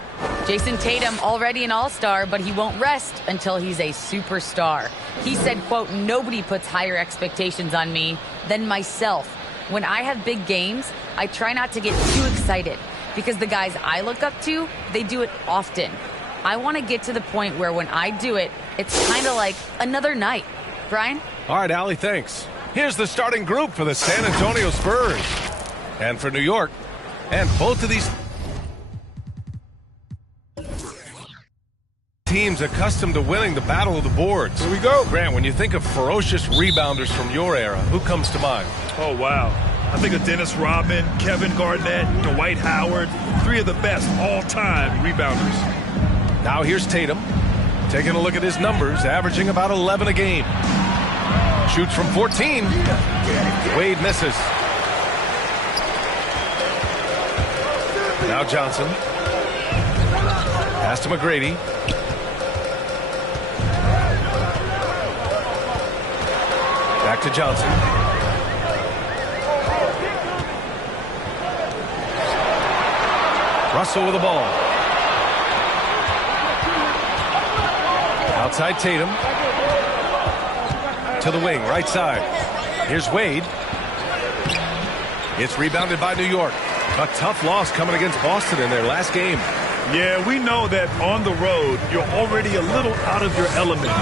Jason Tatum already an all-star, but he won't rest until he's a superstar. He said, quote, "Nobody puts higher expectations on me than myself. When I have big games, I try not to get too excited because the guys I look up to, they do it often. I want to get to the point where when I do it, it's kind of like another night." Brian? All right, Allie, thanks. Here's the starting group for the San Antonio Spurs. And for New York. And both of these teams accustomed to winning the battle of the boards. Here we go. Grant, when you think of ferocious rebounders from your era, who comes to mind? Oh, wow. I think of Dennis Rodman, Kevin Garnett, Dwight Howard, three of the best all-time rebounders. Now here's Tatum, taking a look at his numbers, averaging about 11 a game. Shoots from 14. Wade misses. Now Johnson. Pass to McGrady. Back to Johnson. Russell with the ball. Outside Tatum. To the wing, right side. Here's Wade. It's rebounded by New York. A tough loss coming against Boston in their last game. Yeah, we know that on the road, you're already a little out of your element.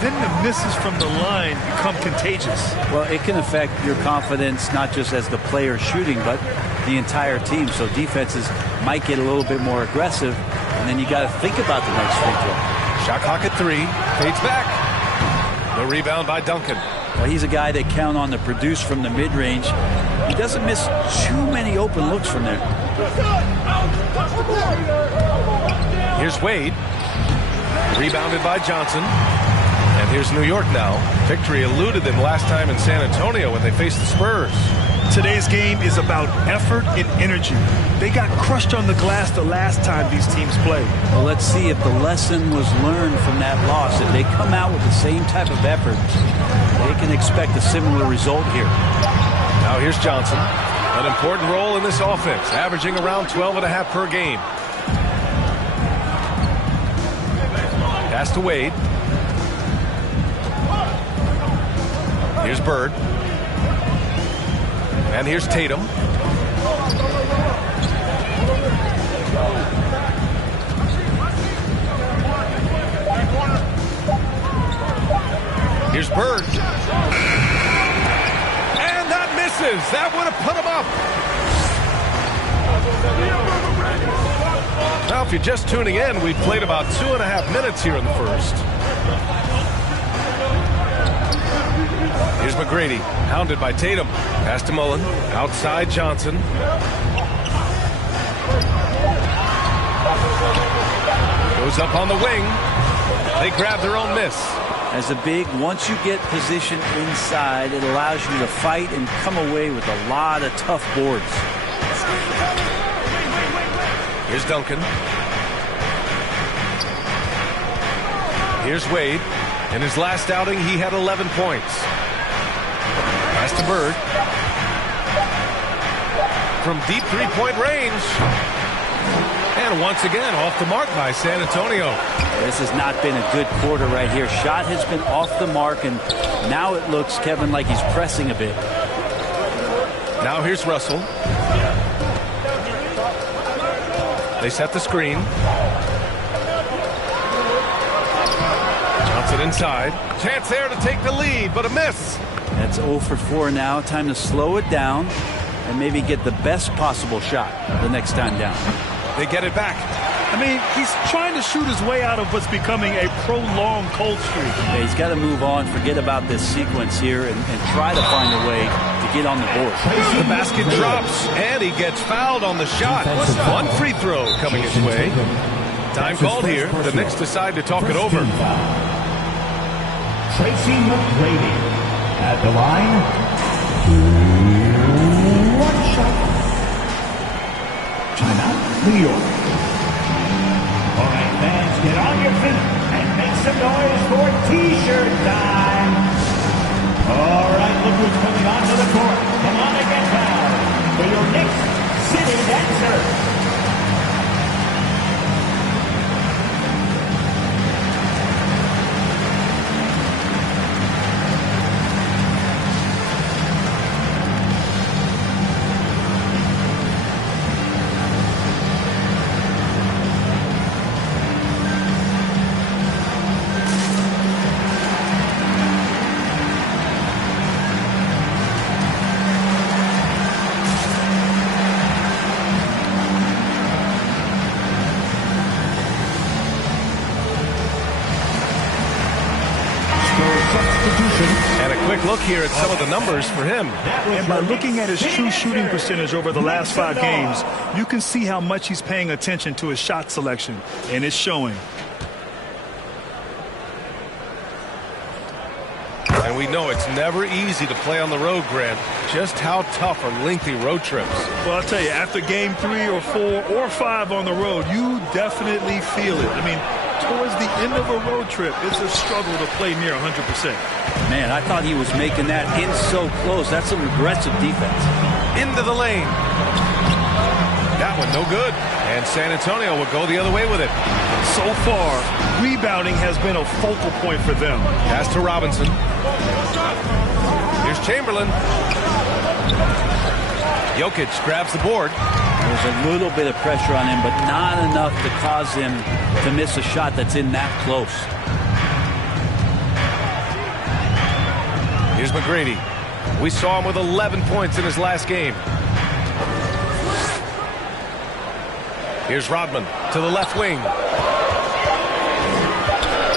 Then the misses from the line become contagious. Well, it can affect your confidence, not just as the player shooting, but the entire team. So defenses might get a little bit more aggressive, and then you got to think about the next free throw. Shot clock at 3. Fades back. The rebound by Duncan. Well, he's a guy that count on to produce from the mid-range. He doesn't miss too many open looks from there. Here's Wade. Rebounded by Johnson. And here's New York now. Victory eluded them last time in San Antonio when they faced the Spurs. Today's game is about effort and energy. They got crushed on the glass the last time these teams played. Well, let's see if the lesson was learned from that loss. If they come out with the same type of effort, they can expect a similar result here. Now here's Johnson. An important role in this offense, averaging around 12.5 per game. Pass to Wade. Here's Bird. And here's Tatum. Here's Bird. And that misses. That would have put him up. Now, if you're just tuning in, we've played about 2.5 minutes here in the first. Here's McGrady, hounded by Tatum. Pass to Mullen. Outside Johnson. Goes up on the wing. They grab their own miss. As a big, once you get position inside, it allows you to fight and come away with a lot of tough boards. Here's Duncan. Here's Wade. In his last outing, he had 11 points. Pass to Bird. From deep three-point range. And once again, off the mark by San Antonio. This has not been a good quarter right here. Shot has been off the mark, and now it looks, Kevin, like he's pressing a bit. Now here's Russell. They set the screen. Johnson inside. Chance there to take the lead, but a miss. That's 0 for 4 now. Time to slow it down and maybe get the best possible shot the next time down. They get it back. I mean, he's trying to shoot his way out of what's becoming a prolonged cold streak. Yeah, he's got to move on, forget about this sequence here, and try to find a way to get on the board. The basket drops, and he gets fouled on the shot. One free throw coming his way. Time called here. The Knicks decide to talk it over. Tracy McGrady at the line. One shot. Timeout, New York. All right, fans, get on your feet and make some noise for T-shirt time. All right, look who's coming onto the court. Come on and get fouled for your Knicks City Dancer. Look here at some of the numbers for him. And by looking at his true shooting percentage over the last 5 games, you can see how much he's paying attention to his shot selection, and it's showing. And we know it's never easy to play on the road, Grant. Just how tough are lengthy road trips? Well, I'll tell you, after game 3 or 4 or 5 on the road, you definitely feel it. I mean, towards the end of a road trip, it's a struggle to play near 100%. Man, I thought he was making that in so close. That's some aggressive defense. Into the lane. That one no good. And San Antonio will go the other way with it. So far, rebounding has been a focal point for them. Pass to Robinson. Here's Chamberlain. Jokic grabs the board. There's a little bit of pressure on him, but not enough to cause him to miss a shot that's in that close. Here's McGrady. We saw him with 11 points in his last game. Here's Rodman to the left wing.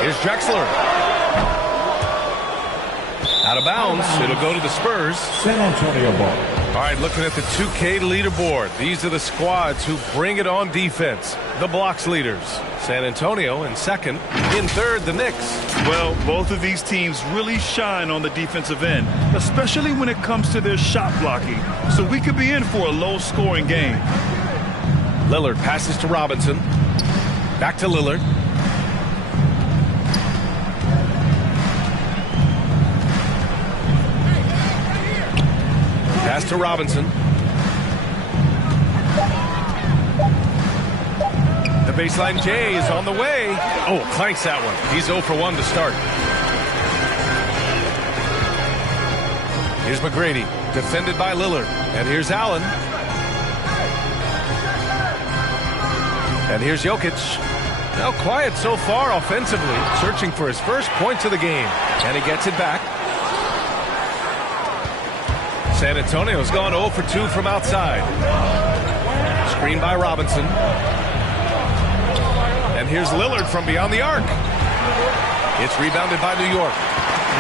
Here's Drexler. Out of bounds. It'll go to the Spurs. San Antonio ball. All right, looking at the 2K leaderboard. These are the squads who bring it on defense. The blocks leaders. San Antonio in second. In third, the Knicks. Well, both of these teams really shine on the defensive end, especially when it comes to their shot blocking. So we could be in for a low-scoring game. Lillard passes to Robinson. Back to Lillard. Pass to Robinson. The baseline J is on the way. Oh, clanks that one. He's 0 for 1 to start. Here's McGrady, defended by Lillard. And here's Allen. And here's Jokic. Now quiet so far offensively, searching for his first points of the game. And he gets it back. San Antonio's gone 0 for 2 from outside. Screen by Robinson. And here's Lillard from beyond the arc. It's rebounded by New York.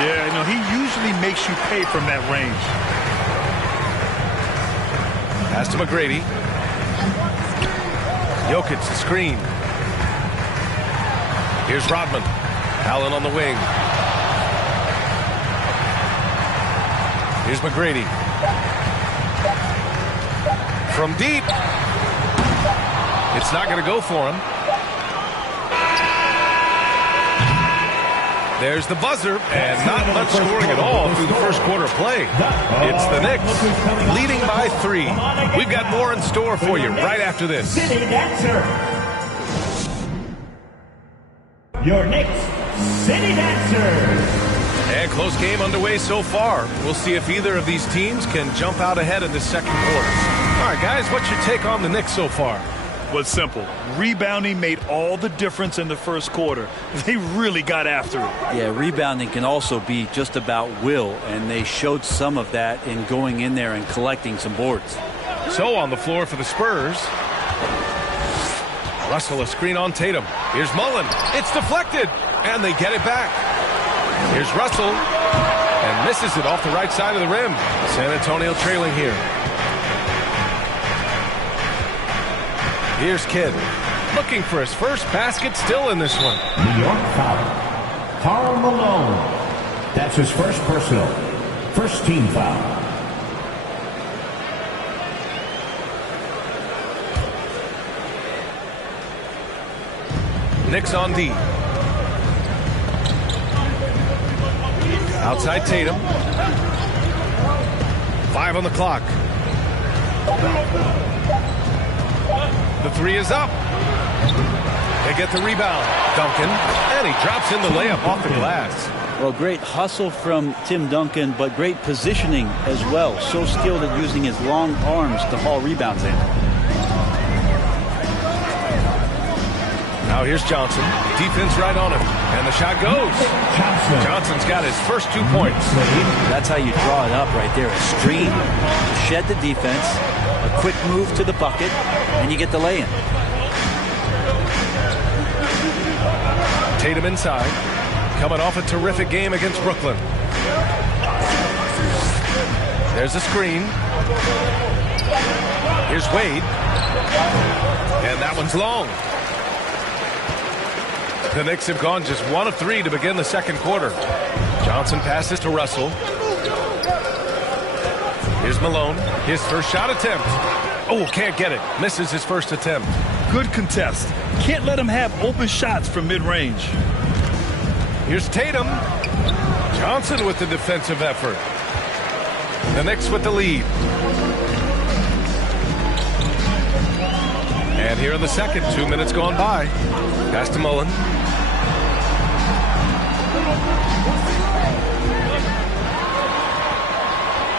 Yeah, you know, he usually makes you pay from that range. Pass to McGrady. Jokic, the screen. Here's Rodman. Allen on the wing. Here's McGrady. From deep. It's not going to go for him. There's the buzzer, and not much scoring at all through the first quarter of play. It's the Knicks leading by 3. We've got more in store for you right after this. City Dancer. Your Knicks City Dancers. And close game underway so far. We'll see if either of these teams can jump out ahead in the second quarter. All right, guys, what's your take on the Knicks so far? Was simple. Rebounding made all the difference in the first quarter. They really got after it. Yeah, rebounding can also be just about will, and they showed some of that in going in there and collecting some boards. So on the floor for the Spurs. Russell a screen on Tatum. Here's Mullen. It's deflected, and they get it back. Here's Russell, and misses it off the right side of the rim. San Antonio trailing here. Here's Kidd, looking for his first basket, still in this one. New York foul. Karl Malone. That's his first personal. First team foul. Knicks on D. Outside Tatum. 5 on the clock. The three is up. They get the rebound. Duncan. And he drops in the layup off the glass. Well, great hustle from Tim Duncan, but great positioning as well. So skilled at using his long arms to haul rebounds in. Now here's Johnson. Defense right on him. And the shot goes. Johnson's got his first 2 points. That's how you draw it up right there. A screen, shed the defense, a quick move to the bucket, and you get the lay-in. Tatum inside. Coming off a terrific game against Brooklyn. There's a screen. Here's Wade. And that one's long. The Knicks have gone just 1 of 3 to begin the second quarter. Johnson passes to Russell. Here's Malone. His first shot attempt. Oh, can't get it. Misses his first attempt. Good contest. Can't let him have open shots from mid-range. Here's Tatum. Johnson with the defensive effort. The Knicks with the lead. And here in the second, 2 minutes gone by. Pass to Mullen.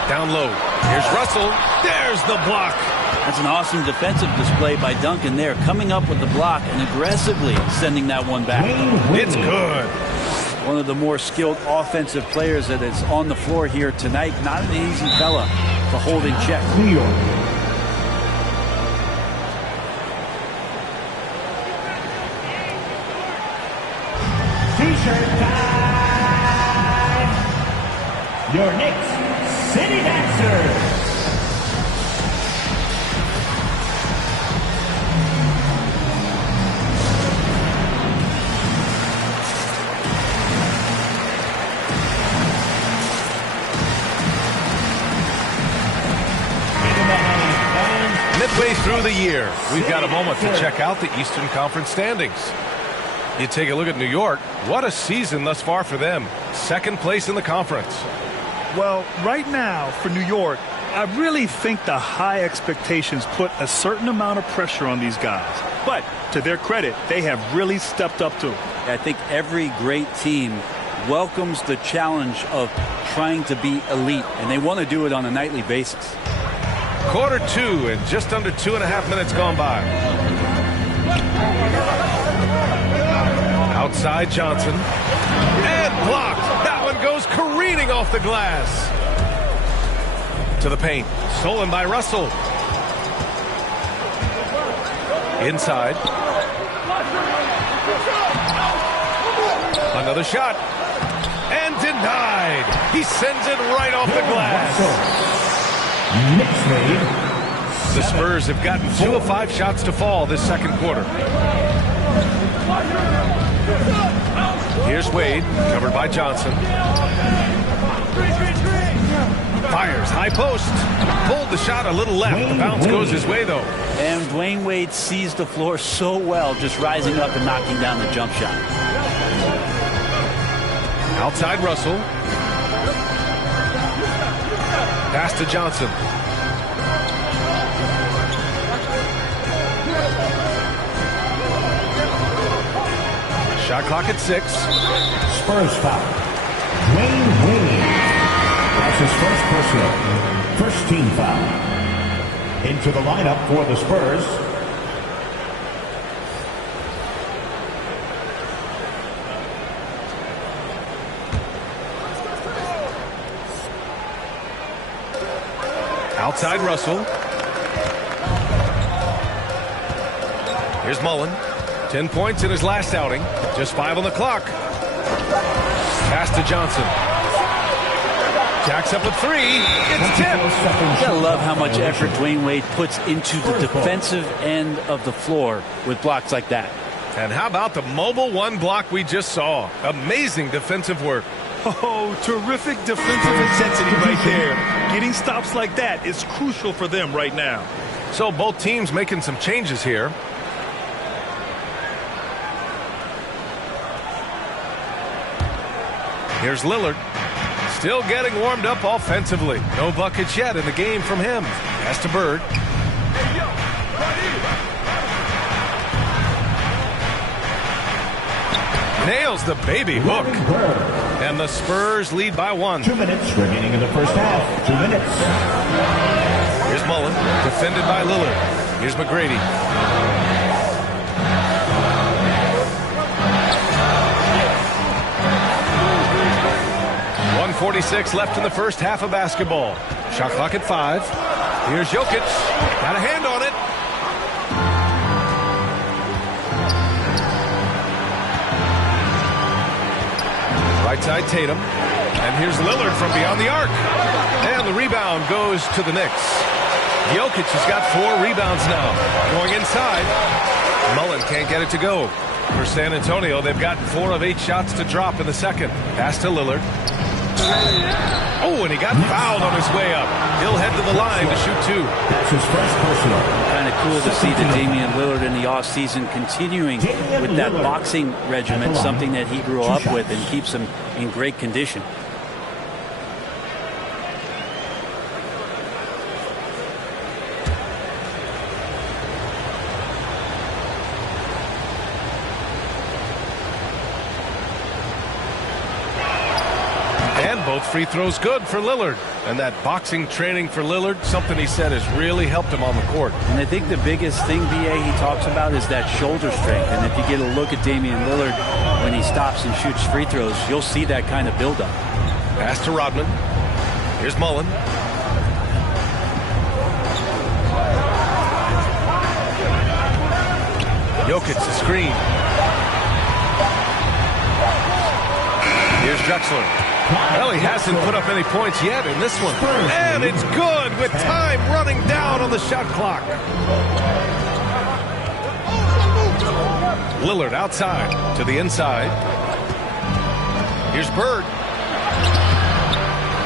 Down low. Here's Russell. There's the block. That's an awesome defensive display by Duncan there, coming up with the block and aggressively sending that one back. It's good. One of the more skilled offensive players that is on the floor here tonight. Not an easy fella to hold in check. New York. T-shirt time. Your Knicks City Dancers. Midway through the year, we've got a moment to check out the Eastern Conference standings. You take a look at New York. What a season thus far for them. Second place in the conference. Well, right now for New York, I really think the high expectations put a certain amount of pressure on these guys. But to their credit, they have really stepped up to it. I think every great team welcomes the challenge of trying to be elite, and they want to do it on a nightly basis. Quarter 2 and just under 2.5 minutes gone by. Outside Johnson. And blocked. That one goes careening off the glass. To the paint. Stolen by Russell. Inside. Another shot. And denied. He sends it right off the glass. The Spurs have gotten 2 of 5 shots to fall this second quarter. Here's Wade, covered by Johnson. Fires, high post. Pulled the shot a little left. The bounce goes his way, though. And Dwayne Wade sees the floor so well, just rising up and knocking down the jump shot. Outside Russell. Pass to Johnson. Shot clock at 6. Spurs foul. Dwayne Wade. That's his first personal. First team foul. Into the lineup for the Spurs. Outside Russell. Here's Mullen. 10 points in his last outing. Just 5 on the clock. Pass to Johnson. Jacks up a 3. It's tipped. You gotta love how much effort Dwayne Wade puts into the defensive end of the floor with blocks like that. And how about the mobile one block we just saw? Amazing defensive work. Oh, terrific defensive intensity right there. Getting stops like that is crucial for them right now. So both teams making some changes here. Here's Lillard. Still getting warmed up offensively. No buckets yet in the game from him. Pass to Bird. Nails the baby hook. And the Spurs lead by 1. 2 minutes remaining in the first half. 2 minutes. Here's Mullen, defended by Lillard. Here's McGrady. .146 left in the first half of basketball. Shot clock at 5. Here's Jokic. Got a hand on it. Right side Tatum. And here's Lillard from beyond the arc. And the rebound goes to the Knicks. Jokic has got 4 rebounds now. Going inside. Mullen can't get it to go. For San Antonio, they've gotten 4 of 8 shots to drop in the second. Pass to Lillard. Oh, and he got fouled on his way up. He'll head to the line to shoot 2. That's his first personal. Kind of cool to see the Damian Lillard in the offseason continuing with that boxing regimen, something that he grew up with and keeps him in great condition. Both free throws good for Lillard. And that boxing training for Lillard, something he said has really helped him on the court. And I think the biggest thing, B.A., he talks about is that shoulder strength. And if you get a look at Damian Lillard when he stops and shoots free throws, you'll see that kind of buildup. Pass to Rodman. Here's Mullen. Jokic the screen. Here's Drexler. Well, he hasn't put up any points yet in this one. And it's good with time running down on the shot clock. Lillard outside to the inside. Here's Bird.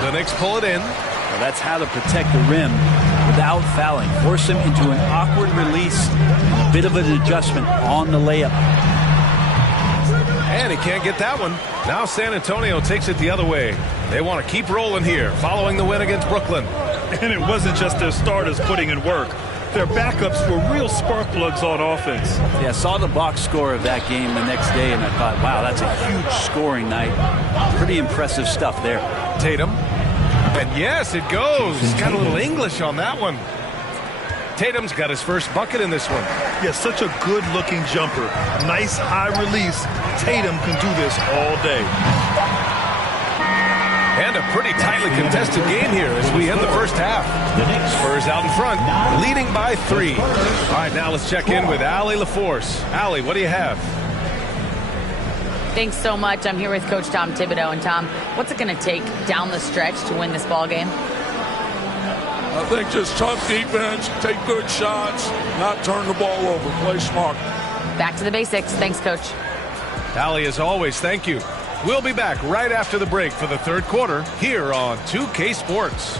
The Knicks pull it in. Well, that's how to protect the rim without fouling. Force him into an awkward release, a bit of an adjustment on the layup. And he can't get that one. Now San Antonio takes it the other way. They want to keep rolling here following the win against Brooklyn. And it wasn't just their starters putting in work. Their backups were real spark plugs on offense. Yeah, I saw the box score of that game the next day, and I thought, wow, that's a huge scoring night. Pretty impressive stuff there. Tatum. And yes, it goes. Got a little English on that one. Tatum's got his first bucket in this one. Yeah, such a good-looking jumper. Nice high release. Tatum can do this all day. And a pretty tightly contested game here as we end the first half. Spurs out in front, leading by 3. All right, now let's check in with Allie LaForce. Allie, what do you have? Thanks so much. I'm here with Coach Tom Thibodeau. And Tom, what's it going to take down the stretch to win this ball game? I think just tough defense, take good shots, not turn the ball over, play smart. Back to the basics. Thanks, Coach. Allie, as always, thank you. We'll be back right after the break for the third quarter here on 2K Sports.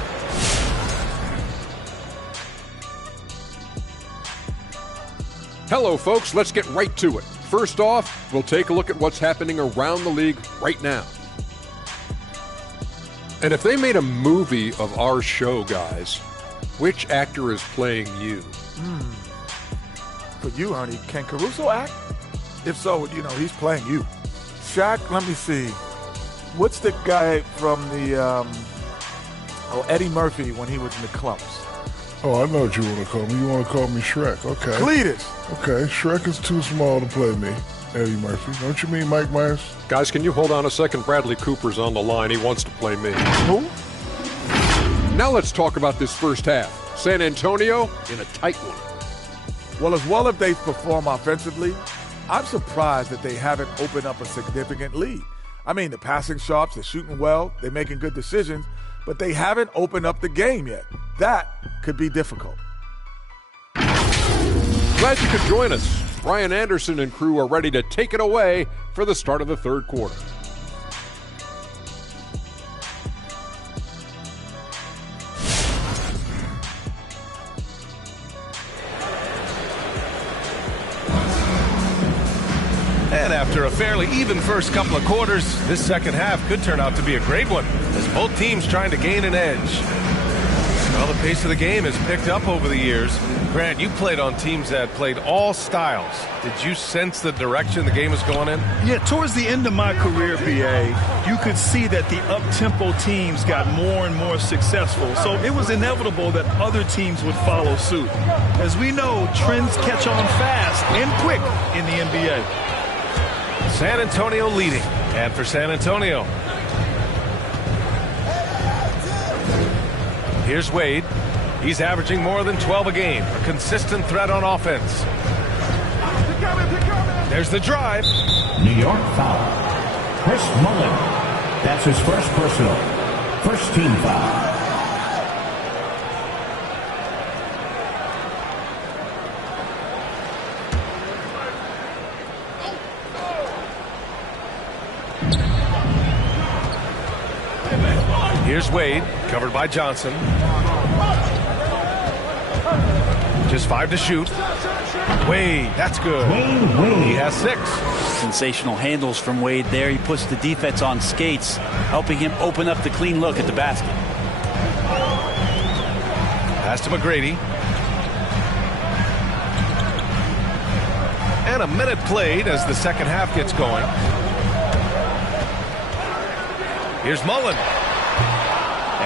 Hello, folks. Let's get right to it. First off, we'll take a look at what's happening around the league right now. And if they made a movie of our show, guys, which actor is playing you? For you, Ernie, can Caruso act? If so, he's playing you. Shaq, let me see. What's the guy from the, Eddie Murphy when he was in the Clumps? Oh, I know what you want to call me. You want to call me Shrek, okay. Cletus. Okay, Shrek is too small to play me, Eddie Murphy. Don't you mean Mike Myers? Guys, can you hold on a second? Bradley Cooper's on the line. He wants to play me. Who? Now let's talk about this first half. San Antonio in a tight one. well as they've performed offensively, I'm surprised that they haven't opened up a significant lead. I mean, the passing sharps, they're shooting well, they're making good decisions, but they haven't opened up the game yet. That could be difficult. Glad you could join us. Brian Anderson and crew are ready to take it away for the start of the third quarter. And after a fairly even first couple of quarters, this second half could turn out to be a great one as both teams trying to gain an edge. Well, the pace of the game has picked up over the years. Grant, you played on teams that played all styles. Did you sense the direction the game was going in? Yeah, towards the end of my career, BA, you could see that the up-tempo teams got more and more successful. So it was inevitable that other teams would follow suit. As we know, trends catch on fast and quick in the NBA. San Antonio leading. And for San Antonio, here's Wade. He's averaging more than 12 a game. A consistent threat on offense. There's the drive. New York foul. Chris Mullin. That's his first personal. First team foul. Here's Wade, covered by Johnson. Just 5 to shoot. Wade, that's good. He has 6. Sensational handles from Wade there. He puts the defense on skates, helping him open up the clean look at the basket. Pass to McGrady. And a minute played as the second half gets going. Here's Mullin.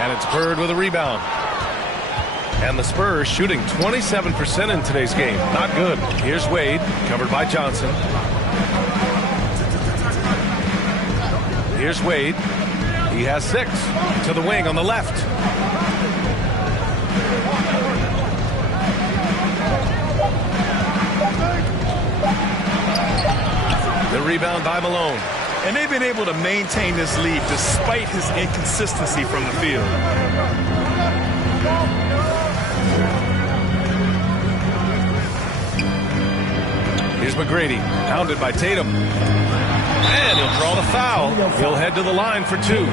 And it's Bird with a rebound. And the Spurs shooting 27% in today's game. Not good. Here's Wade, covered by Johnson. Here's Wade. He has 6. To the wing on the left. The rebound by Malone. And they've been able to maintain this lead despite his inconsistency from the field. Here's McGrady, pounded by Tatum. And he'll draw the foul. He'll head to the line for 2.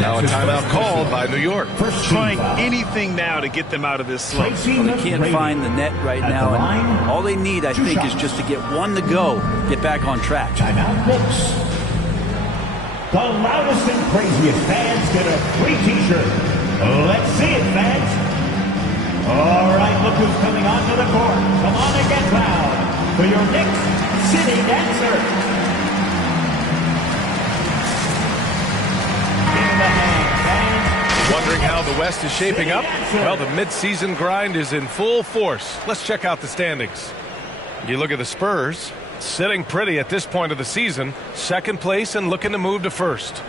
Now a timeout called by New York. Trying anything now to get them out of this slump. Well, they can't find the net right now. And all they need, I think, is just to get one to go, get back on track. Timeout Knicks. The loudest and craziest fans get a free T-shirt. Let's see it, fans. All right, look who's coming onto the court. Come on and get loud for your Knicks City Dancer. Wondering how the West is shaping up? Well, the midseason grind is in full force. Let's check out the standings. You look at the Spurs, sitting pretty at this point of the season, second place and looking to move to first.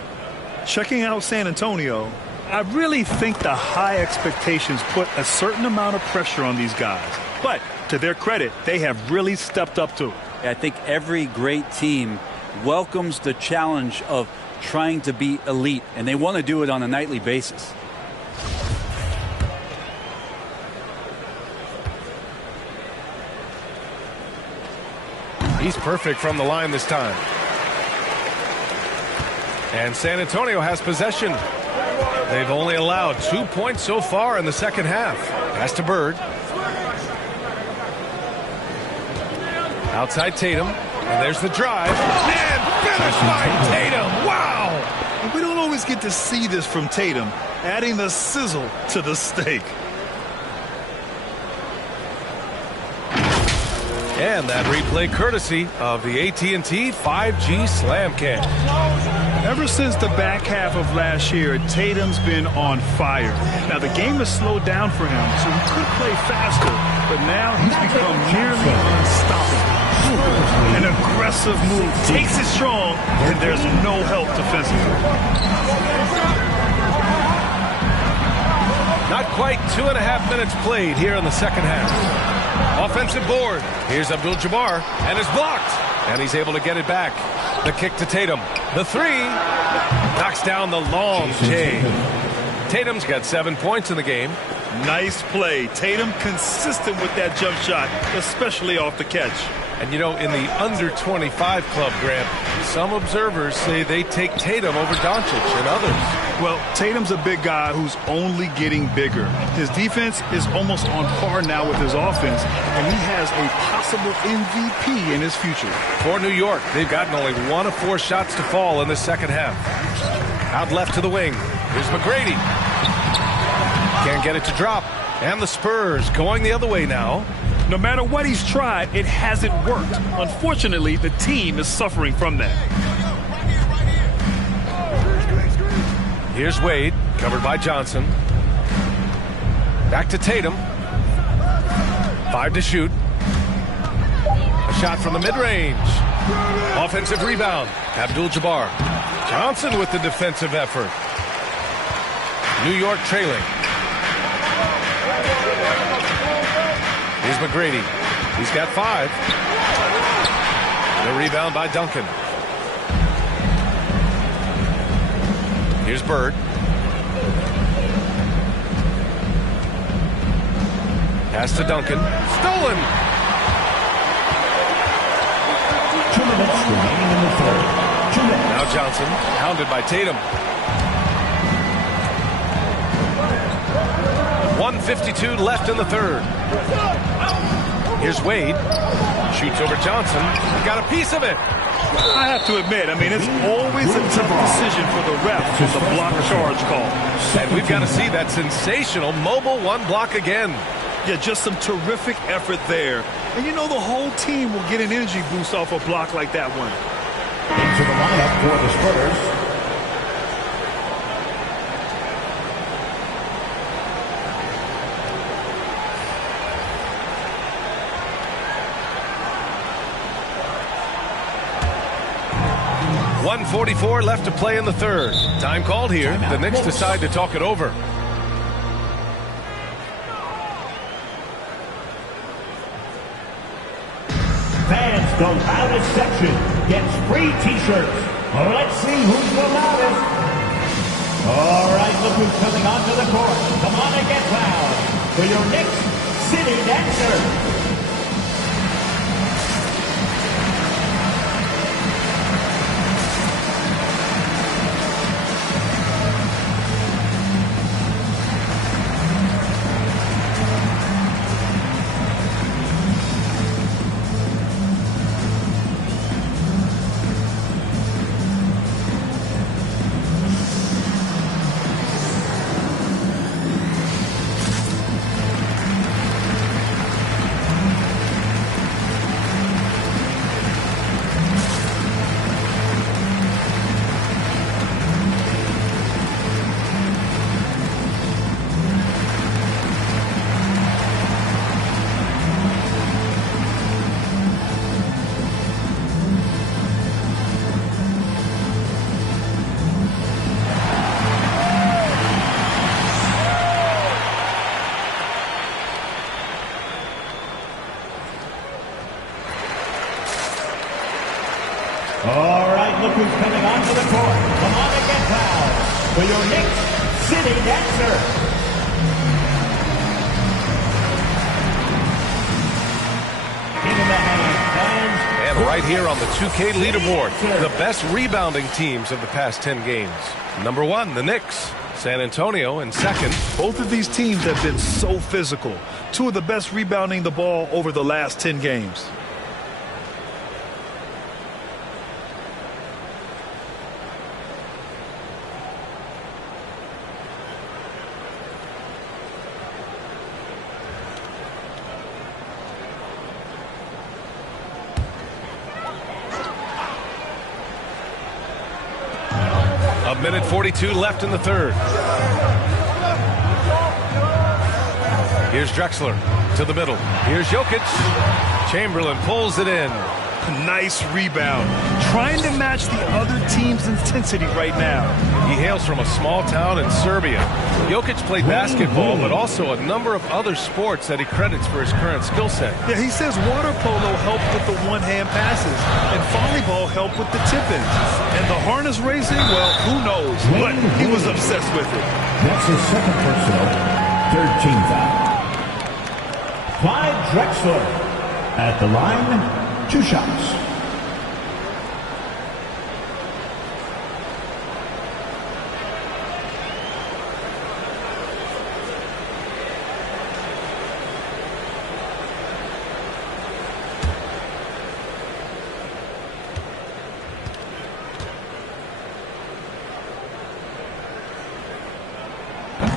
Checking out San Antonio, I really think the high expectations put a certain amount of pressure on these guys. But to their credit, they have really stepped up to it. I think every great team welcomes the challenge of trying to be elite, and they want to do it on a nightly basis. He's perfect from the line this time. And San Antonio has possession. They've only allowed 2 points so far in the second half. Pass to Bird. Outside Tatum. And there's the drive. And finished by Tatum. Wow! And we don't always get to see this from Tatum, adding the sizzle to the steak. And that replay courtesy of the AT&T 5G Slam Cam. Ever since the back half of last year, Tatum's been on fire. Now, the game has slowed down for him, so he could play faster, but now he's become nearly unstoppable. An aggressive move, takes it strong, and there's no help defensively. Not quite 2.5 minutes played here in the second half. Offensive board. Here's Abdul-Jabbar, and is blocked. And he's able to get it back. The kick to Tatum. The three. Knocks down the long J. Tatum's got 7 points in the game. Nice play. Tatum consistent with that jump shot, especially off the catch. And, you know, in the under 25 club, Grant, some observers say they take Tatum over Doncic and others. Well, Tatum's a big guy who's only getting bigger. His defense is almost on par now with his offense, and he has a possible MVP in his future. For New York, they've gotten only 1 of 4 shots to fall in the second half. Out left to the wing. Here's McGrady. Can't get it to drop. And the Spurs going the other way now. No matter what he's tried, it hasn't worked. Unfortunately, the team is suffering from that. Here's Wade, covered by Johnson. Back to Tatum. 5 to shoot. A shot from the mid-range. Offensive rebound. Abdul-Jabbar. Johnson with the defensive effort. New York trailing. Here's McGrady. He's got 5. The rebound by Duncan. Here's Bird. Pass to Duncan. Stolen. 2 minutes remaining in the third. 2 minutes. Now Johnson, hounded by Tatum. 1:52 left in the third. Here's Wade. Shoots over Johnson. Got a piece of it. I have to admit, it's always a tough decision for the ref with the block charge call. And we've got to see that sensational mobile 1 block again. Yeah, just some terrific effort there. And you know the whole team will get an energy boost off a block like that one. Into the lineup for the Spurs. .144 left to play in the third. Time called here. The Knicks decide to talk it over. Fans, the loudest section gets free T-shirts. Let's see who's the loudest. All right, look who's coming onto the court. Come on and get loud for your Knicks City Dancer. All right, look who's coming onto the court. Come on and get loud for your Knicks City Dancer. And right here on the 2K leaderboard, the best rebounding teams of the past 10 games. Number 1, the Knicks. San Antonio in second. Both of these teams have been so physical. 2 of the best rebounding the ball over the last 10 games. A minute 42 left in the third. Here's Drexler to the middle. Here's Jokic. Chamberlain pulls it in. Nice rebound. Trying to match the other team's intensity right now. He hails from a small town in Serbia. Jokic played basketball, but also a number of other sports that he credits for his current skill set. Yeah, he says water polo helped with the one-hand passes, and volleyball helped with the tip-ins. And the harness racing, well, who knows? But he was obsessed with it. That's his second personal, third team foul. Clyde Drexler at the line. 2 shots.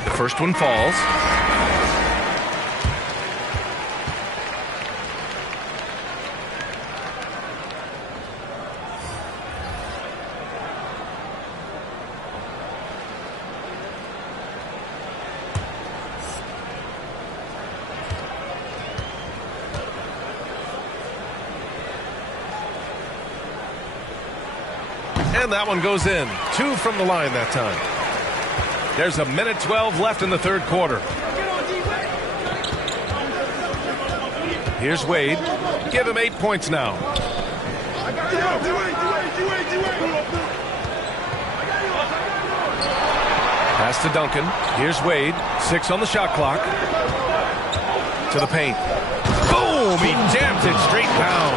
The first one falls. And that one goes in. 2 from the line that time. There's 1:12 left in the third quarter. Here's Wade. Give him 8 points now. Pass to Duncan. Here's Wade. 6 on the shot clock. To the paint. Boom! He jams it straight down.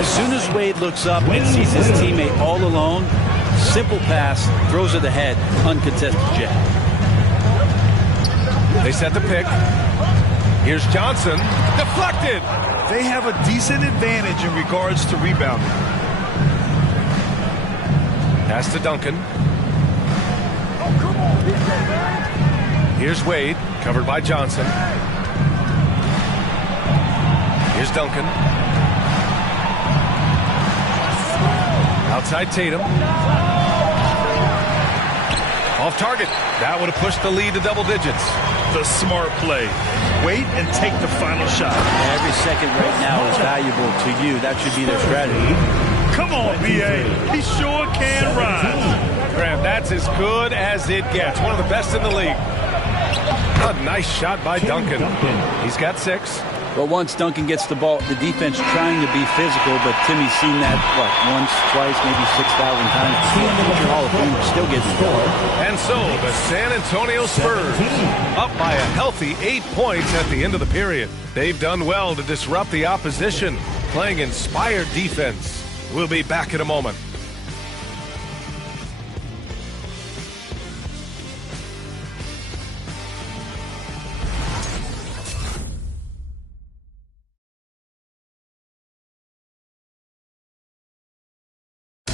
As soon as Wade looks up and sees his teammate all alone, simple pass, throws it ahead, uncontested jab. They set the pick. Here's Johnson. Deflected. They have a decent advantage in regards to rebounding. Pass to Duncan. Here's Wade, covered by Johnson. Here's Duncan. Outside Tatum. Off target. That would have pushed the lead to double digits. The smart play. Wait and take the final shot. Every second right now is valuable to you. That should be their strategy. Come on, B.A. He sure can rise. Graham, that's as good as it gets. One of the best in the league. A nice shot by Duncan. He's got 6. But once Duncan gets the ball, the defense trying to be physical, but Timmy's seen that, once, twice, maybe 6,000 times. Future Hall of Fame still gets the ball. And so the San Antonio Spurs up by a healthy 8 points at the end of the period. They've done well to disrupt the opposition, playing inspired defense. We'll be back in a moment.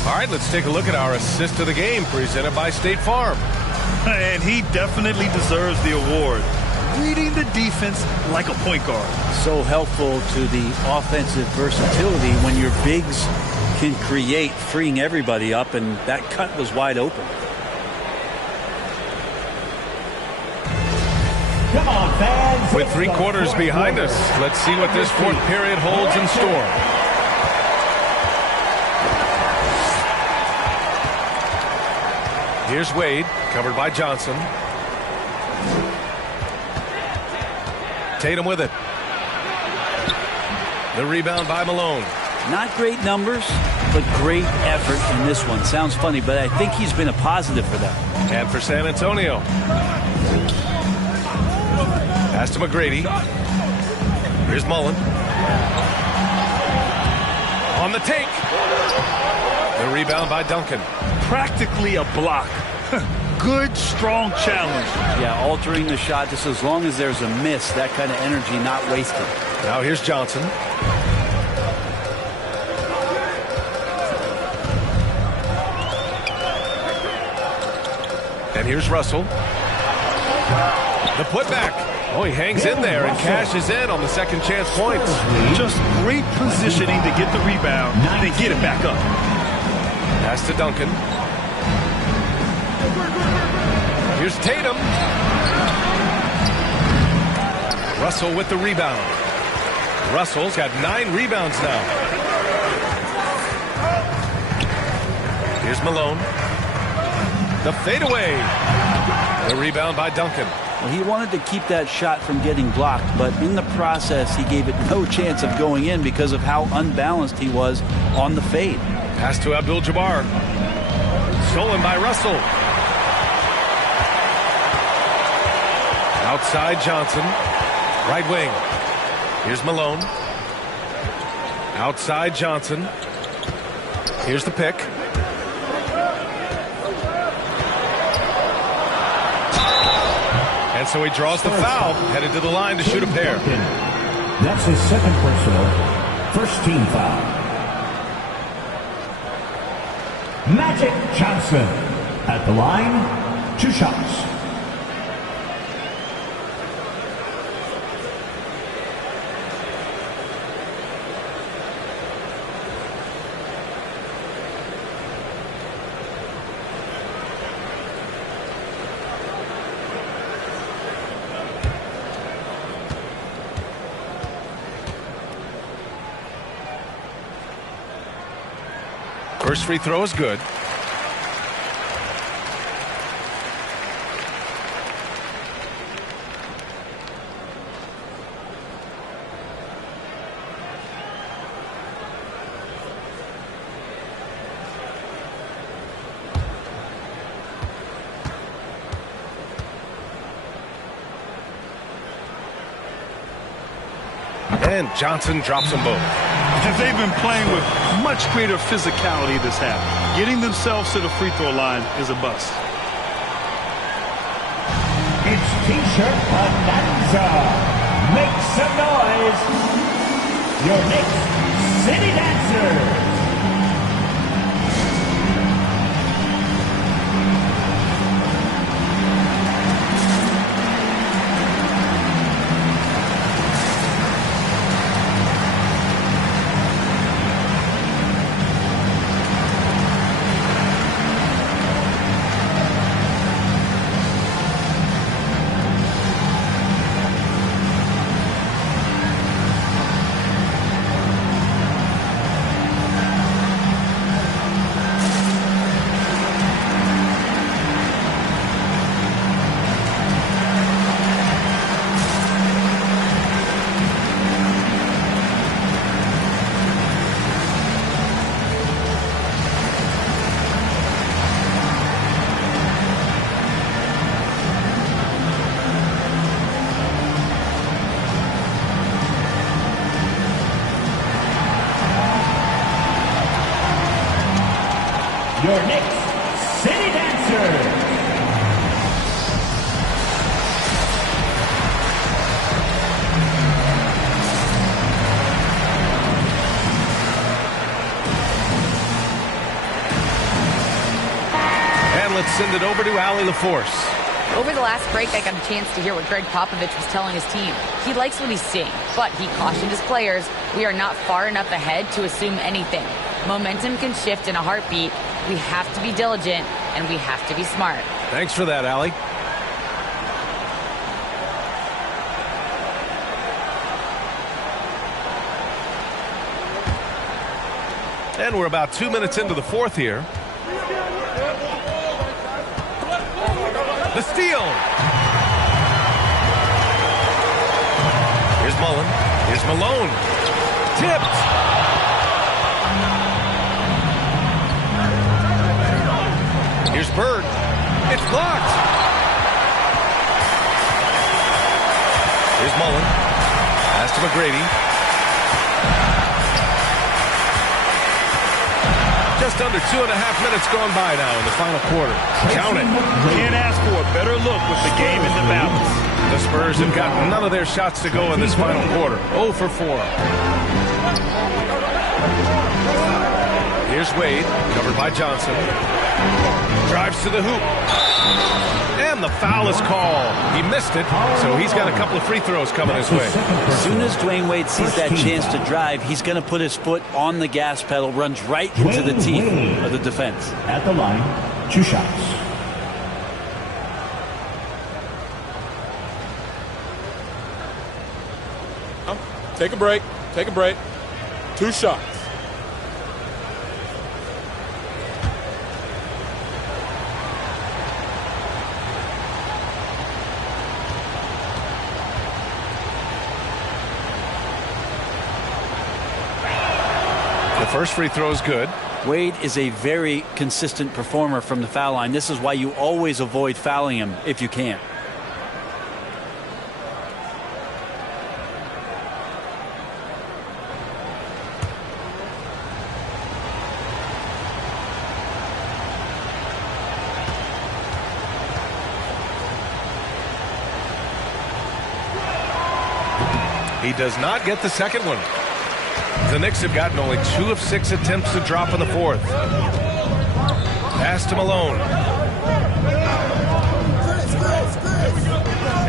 All right, let's take a look at our assist of the game presented by State Farm. And he definitely deserves the award. Reading the defense like a point guard. So helpful to the offensive versatility when your bigs can create, freeing everybody up, and that cut was wide open. Come on, fans. With 3 quarters behind us, let's see what this fourth period holds in store. Here's Wade, covered by Johnson. Tatum with it. The rebound by Malone. Not great numbers, but great effort in this one. Sounds funny, but I think he's been a positive for them. And for San Antonio. Pass to McGrady. Here's Mullen. On the take. The rebound by Duncan. Practically a block. Good, strong challenge. Yeah, altering the shot just as long as there's a miss, that kind of energy not wasted. Now here's Johnson. And here's Russell. The putback. Oh, he hangs in there and cashes in on the second chance points. Just great positioning to get the rebound, then get it back up. Pass to Duncan. Here's Tatum. Russell with the rebound. Russell's got 9 rebounds now. Here's Malone. The fadeaway. The rebound by Duncan. Well, he wanted to keep that shot from getting blocked, but in the process, he gave it no chance of going in because of how unbalanced he was on the fade. Pass to Abdul-Jabbar. Stolen by Russell. Outside Johnson. Right wing. Here's Malone. Outside Johnson. Here's the pick. And so he draws the foul, headed to the line to shoot a pair. That's his second personal, first team foul. Magic Johnson at the line, 2 shots. First free throw is good. And Johnson drops them both. And they've been playing with much greater physicality this half. Getting themselves to the free throw line is a bust. It's T-shirt Bonanza. Make some noise. Your Knicks City Dancers. Your Knicks City Dancers. And let's send it over to Allie LaForce. Over the last break, I got a chance to hear what Greg Popovich was telling his team. He likes what he's seeing, but he cautioned his players, we are not far enough ahead to assume anything. Momentum can shift in a heartbeat. We have to be diligent, and we have to be smart. Thanks for that, Allie. And we're about 2 minutes into the fourth here. The steal. Here's Mullen. Here's Malone. Tipped. Here's Bird. It's blocked. Here's Mullen. Pass to McGrady. Just under 2.5 minutes gone by now in the final quarter. Count it. Can't ask for a better look with the game in the balance. The Spurs have got none of their shots to go in this final quarter. 0 for 4. Here's Wade, covered by Johnson. Drives to the hoop. And the foul is called. He missed it, so he's got a couple of free throws coming his way. As soon as Dwayne Wade sees that chance to drive, he's going to put his foot on the gas pedal, runs right into the teeth of the defense. At the line, 2 shots. Take a break. Take a break. 2 shots. First free throw is good. Wade is a very consistent performer from the foul line. This is why you always avoid fouling him if you can. He does not get the second one. The Knicks have gotten only 2 of 6 attempts to drop in the fourth. Pass to Malone.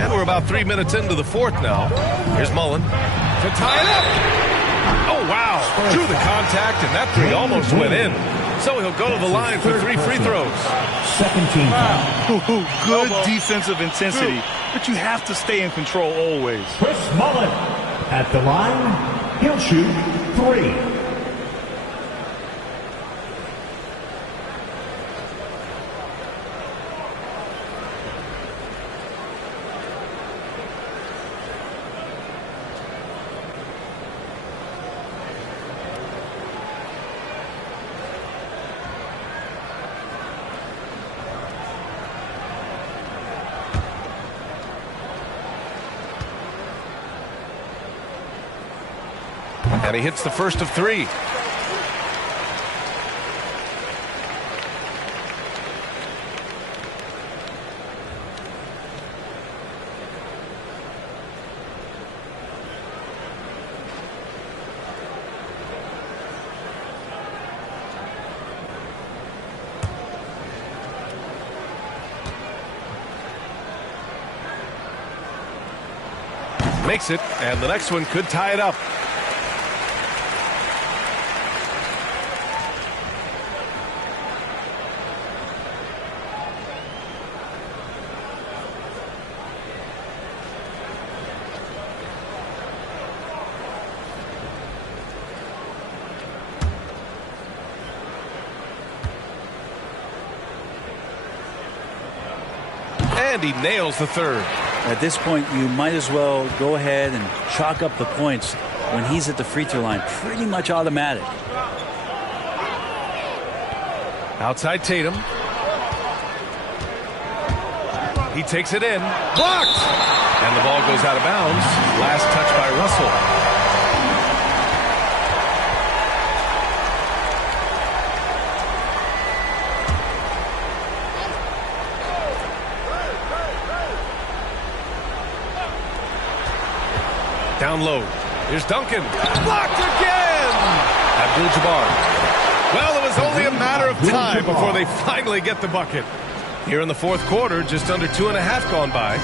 And we're about 3 minutes into the fourth now. Here's Mullen to tie it up. Oh, wow. Drew the contact, and that three almost went in. So he'll go to the line for 3 free throws. Second team. Wow. Good defensive intensity, but you have to stay in control always. Chris Mullen at the line. He'll shoot 3. And he hits the first of 3. Makes it, and the next one could tie it up. And he nails the third. At this point, you might as well go ahead and chalk up the points when he's at the free throw line. Pretty much automatic. Outside Tatum. He takes it in. Blocked! And the ball goes out of bounds. Last touch by Russell. Down low. Here's Duncan. Blocked again! Abdul-Jabbar. Well, it was only a matter of time before they finally get the bucket. Here in the fourth quarter, just under 2.5 gone by.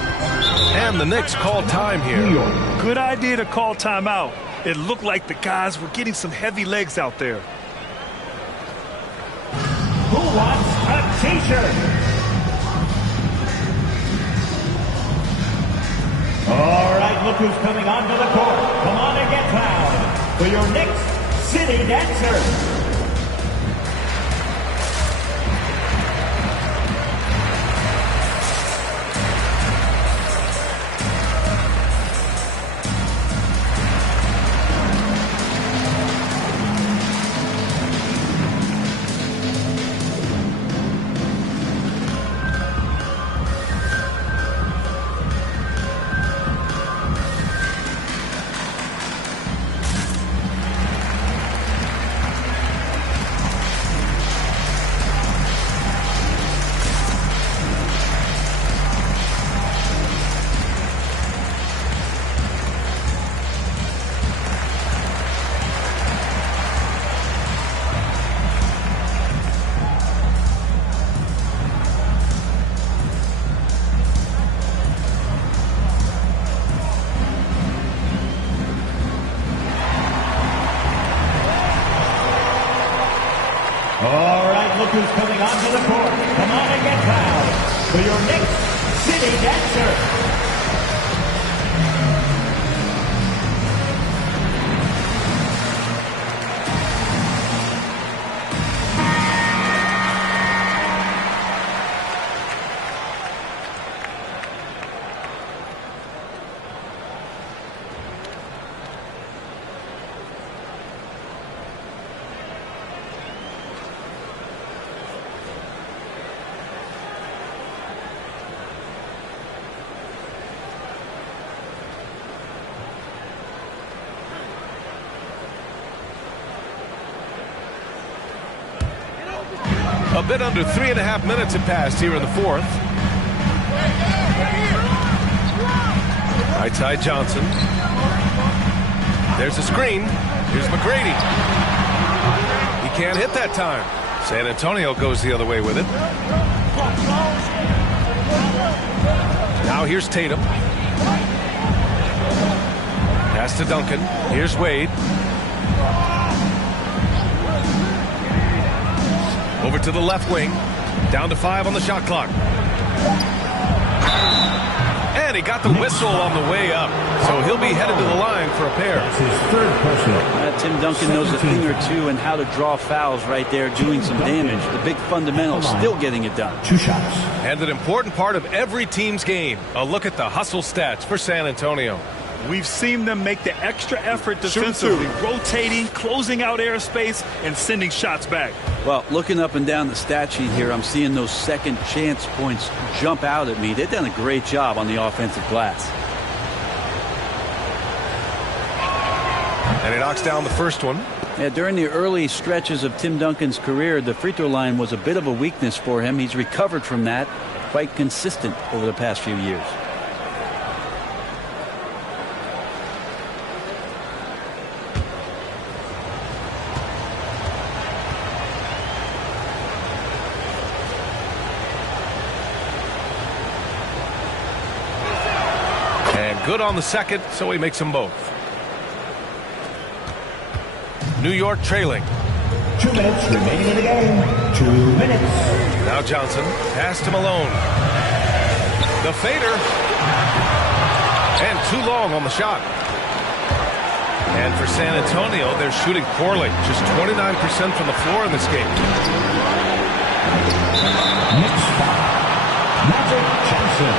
And the Knicks call time here. Good idea to call timeout. It looked like the guys were getting some heavy legs out there. Who wants a t-shirt? All right, look who's coming onto the court. Come on and get loud for your Knicks City Dancers. Who's coming onto the court. Come on and get loud for your Knicks City Dancer. A bit under 3.5 minutes have passed here in the fourth. Right side Johnson. There's a screen. Here's McGrady. He can't hit that time. San Antonio goes the other way with it. Now here's Tatum. Pass to Duncan. Here's Wade. Over to the left wing. Down to 5 on the shot clock. And he got the whistle on the way up. So he'll be headed to the line for a pair. That's his third personal. Tim Duncan knows a thing or two and how to draw fouls right there, doing some damage. The big fundamentals still getting it done. 2 shots. And an important part of every team's game. A look at the hustle stats for San Antonio. We've seen them make the extra effort defensively, rotating, closing out airspace, and sending shots back. Well, looking up and down the stat sheet here, I'm seeing those second chance points jump out at me. They've done a great job on the offensive glass. And he knocks down the first one. Yeah, during the early stretches of Tim Duncan's career, the free throw line was a bit of a weakness for him. He's recovered from that, quite consistent over the past few years. Good on the second, so he makes them both. New York trailing. 2 minutes remaining in the game. 2 minutes. Now Johnson. Pass to Malone. The fader. And too long on the shot. And for San Antonio, they're shooting poorly. Just 29% from the floor in this game. Next foul. Magic Johnson.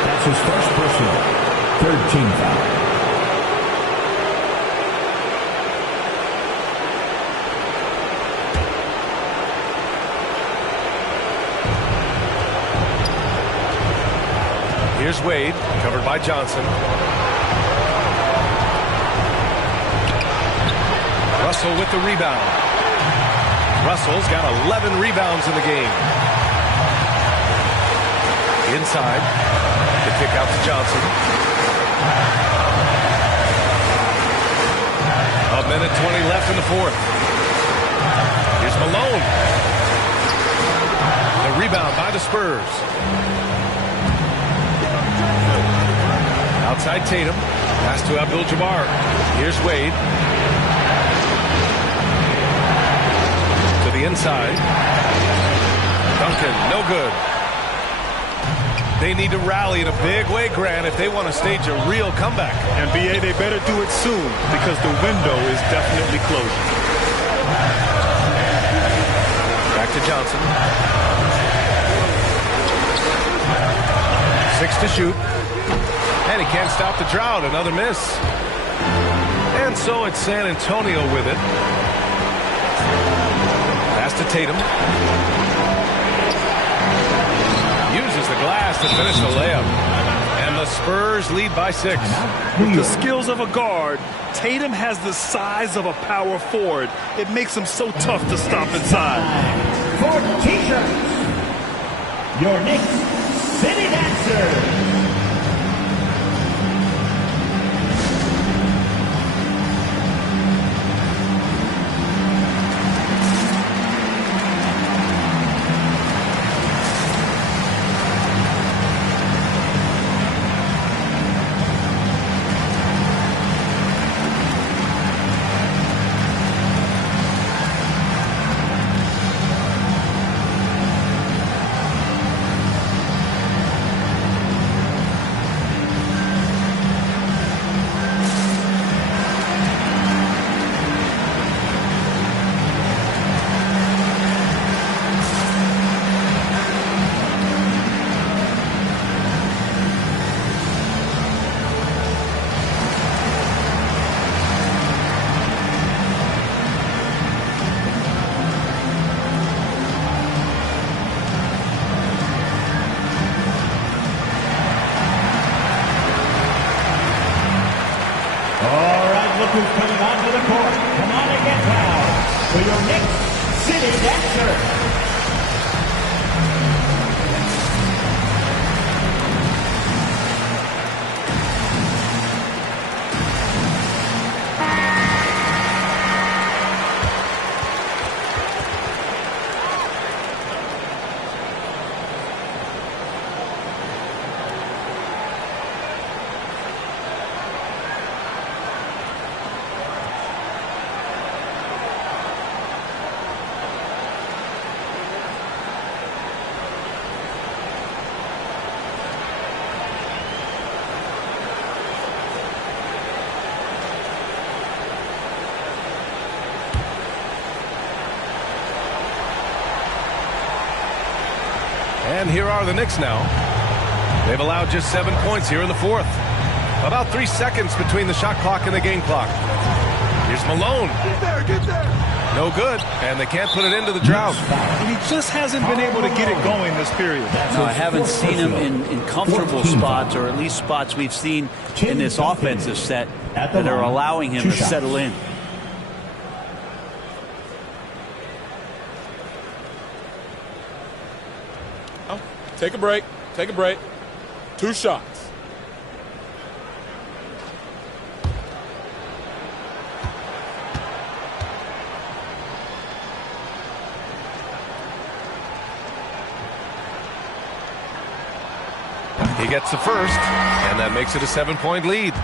That's his first personal. 13 foul. Here's Wade, covered by Johnson. Russell with the rebound. Russell's got 11 rebounds in the game. Inside. The kick out to Johnson. A minute 20 left in the fourth. Here's Malone. The rebound by the Spurs. Outside Tatum. Pass to Abdul-Jabbar. Here's Wade. To the inside. Duncan, no good. They need to rally in a big way, Grant, if they want to stage a real comeback. And B.A., they better do it soon because the window is definitely closing. Back to Johnson. 6 to shoot. And he can't stop the drought. Another miss. And so it's San Antonio with it. Pass to Tatum. Uses the glass to finish the layup. And the Spurs lead by 6. With the skills of a guard, Tatum has the size of a power forward. It makes him so tough to stop inside. For T-shirts, your Knicks City Dancer. who's coming onto the court. Come on and get loud for your Knicks City Dancer. And here are the Knicks now. They've allowed just 7 points here in the fourth. About 3 seconds between the shot clock and the game clock. Here's Malone. Get there. No good, and they can't put it into the drought. He just hasn't been able to get it going this period. No, I haven't seen him in comfortable spots, or at least spots we've seen in this offensive set that are allowing him to settle in. Take a break. Take a break. 2 shots. He gets the first, and that makes it a 7-point lead.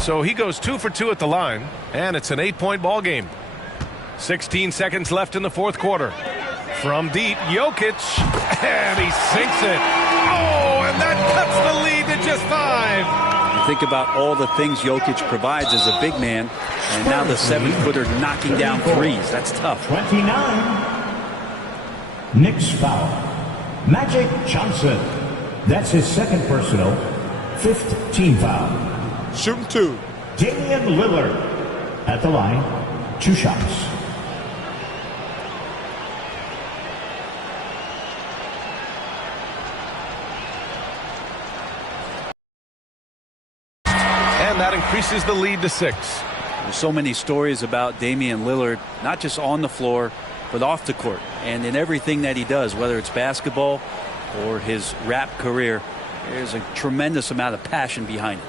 So he goes 2 for 2 at the line, and it's an 8-point ball game. 16 seconds left in the fourth quarter. From deep, Jokic, and he sinks it. Oh, and that cuts the lead to just 5. You think about all the things Jokic provides as a big man, and now the 7-footer knocking down threes. That's tough. 29. Knicks foul. Magic Johnson. That's his second personal. 5th team foul. Shooting 2. Damian Lillard at the line. 2 shots. And that increases the lead to 6. There's so many stories about Damian Lillard, not just on the floor, but off the court. And in everything that he does, whether it's basketball or his rap career, there's a tremendous amount of passion behind it.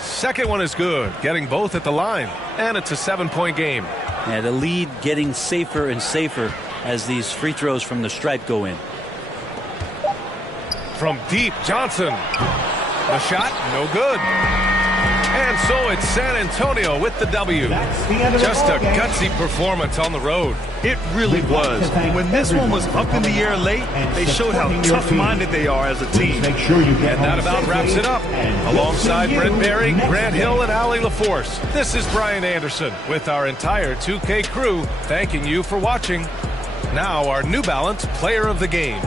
Second one is good, getting both at the line, and it's a 7-point game. And the lead getting safer and safer as these free throws from the stripe go in. From deep, Johnson. The shot, no good. And so it's San Antonio with the W. Just a gutsy performance on the road. It really was. When this one was up in the air late, they showed how tough-minded they are as a team. And that about wraps it up. Alongside Brent Barry, Grant Hill, and Allie LaForce, this is Brian Anderson with our entire 2K crew thanking you for watching. Now our New Balance Player of the Game.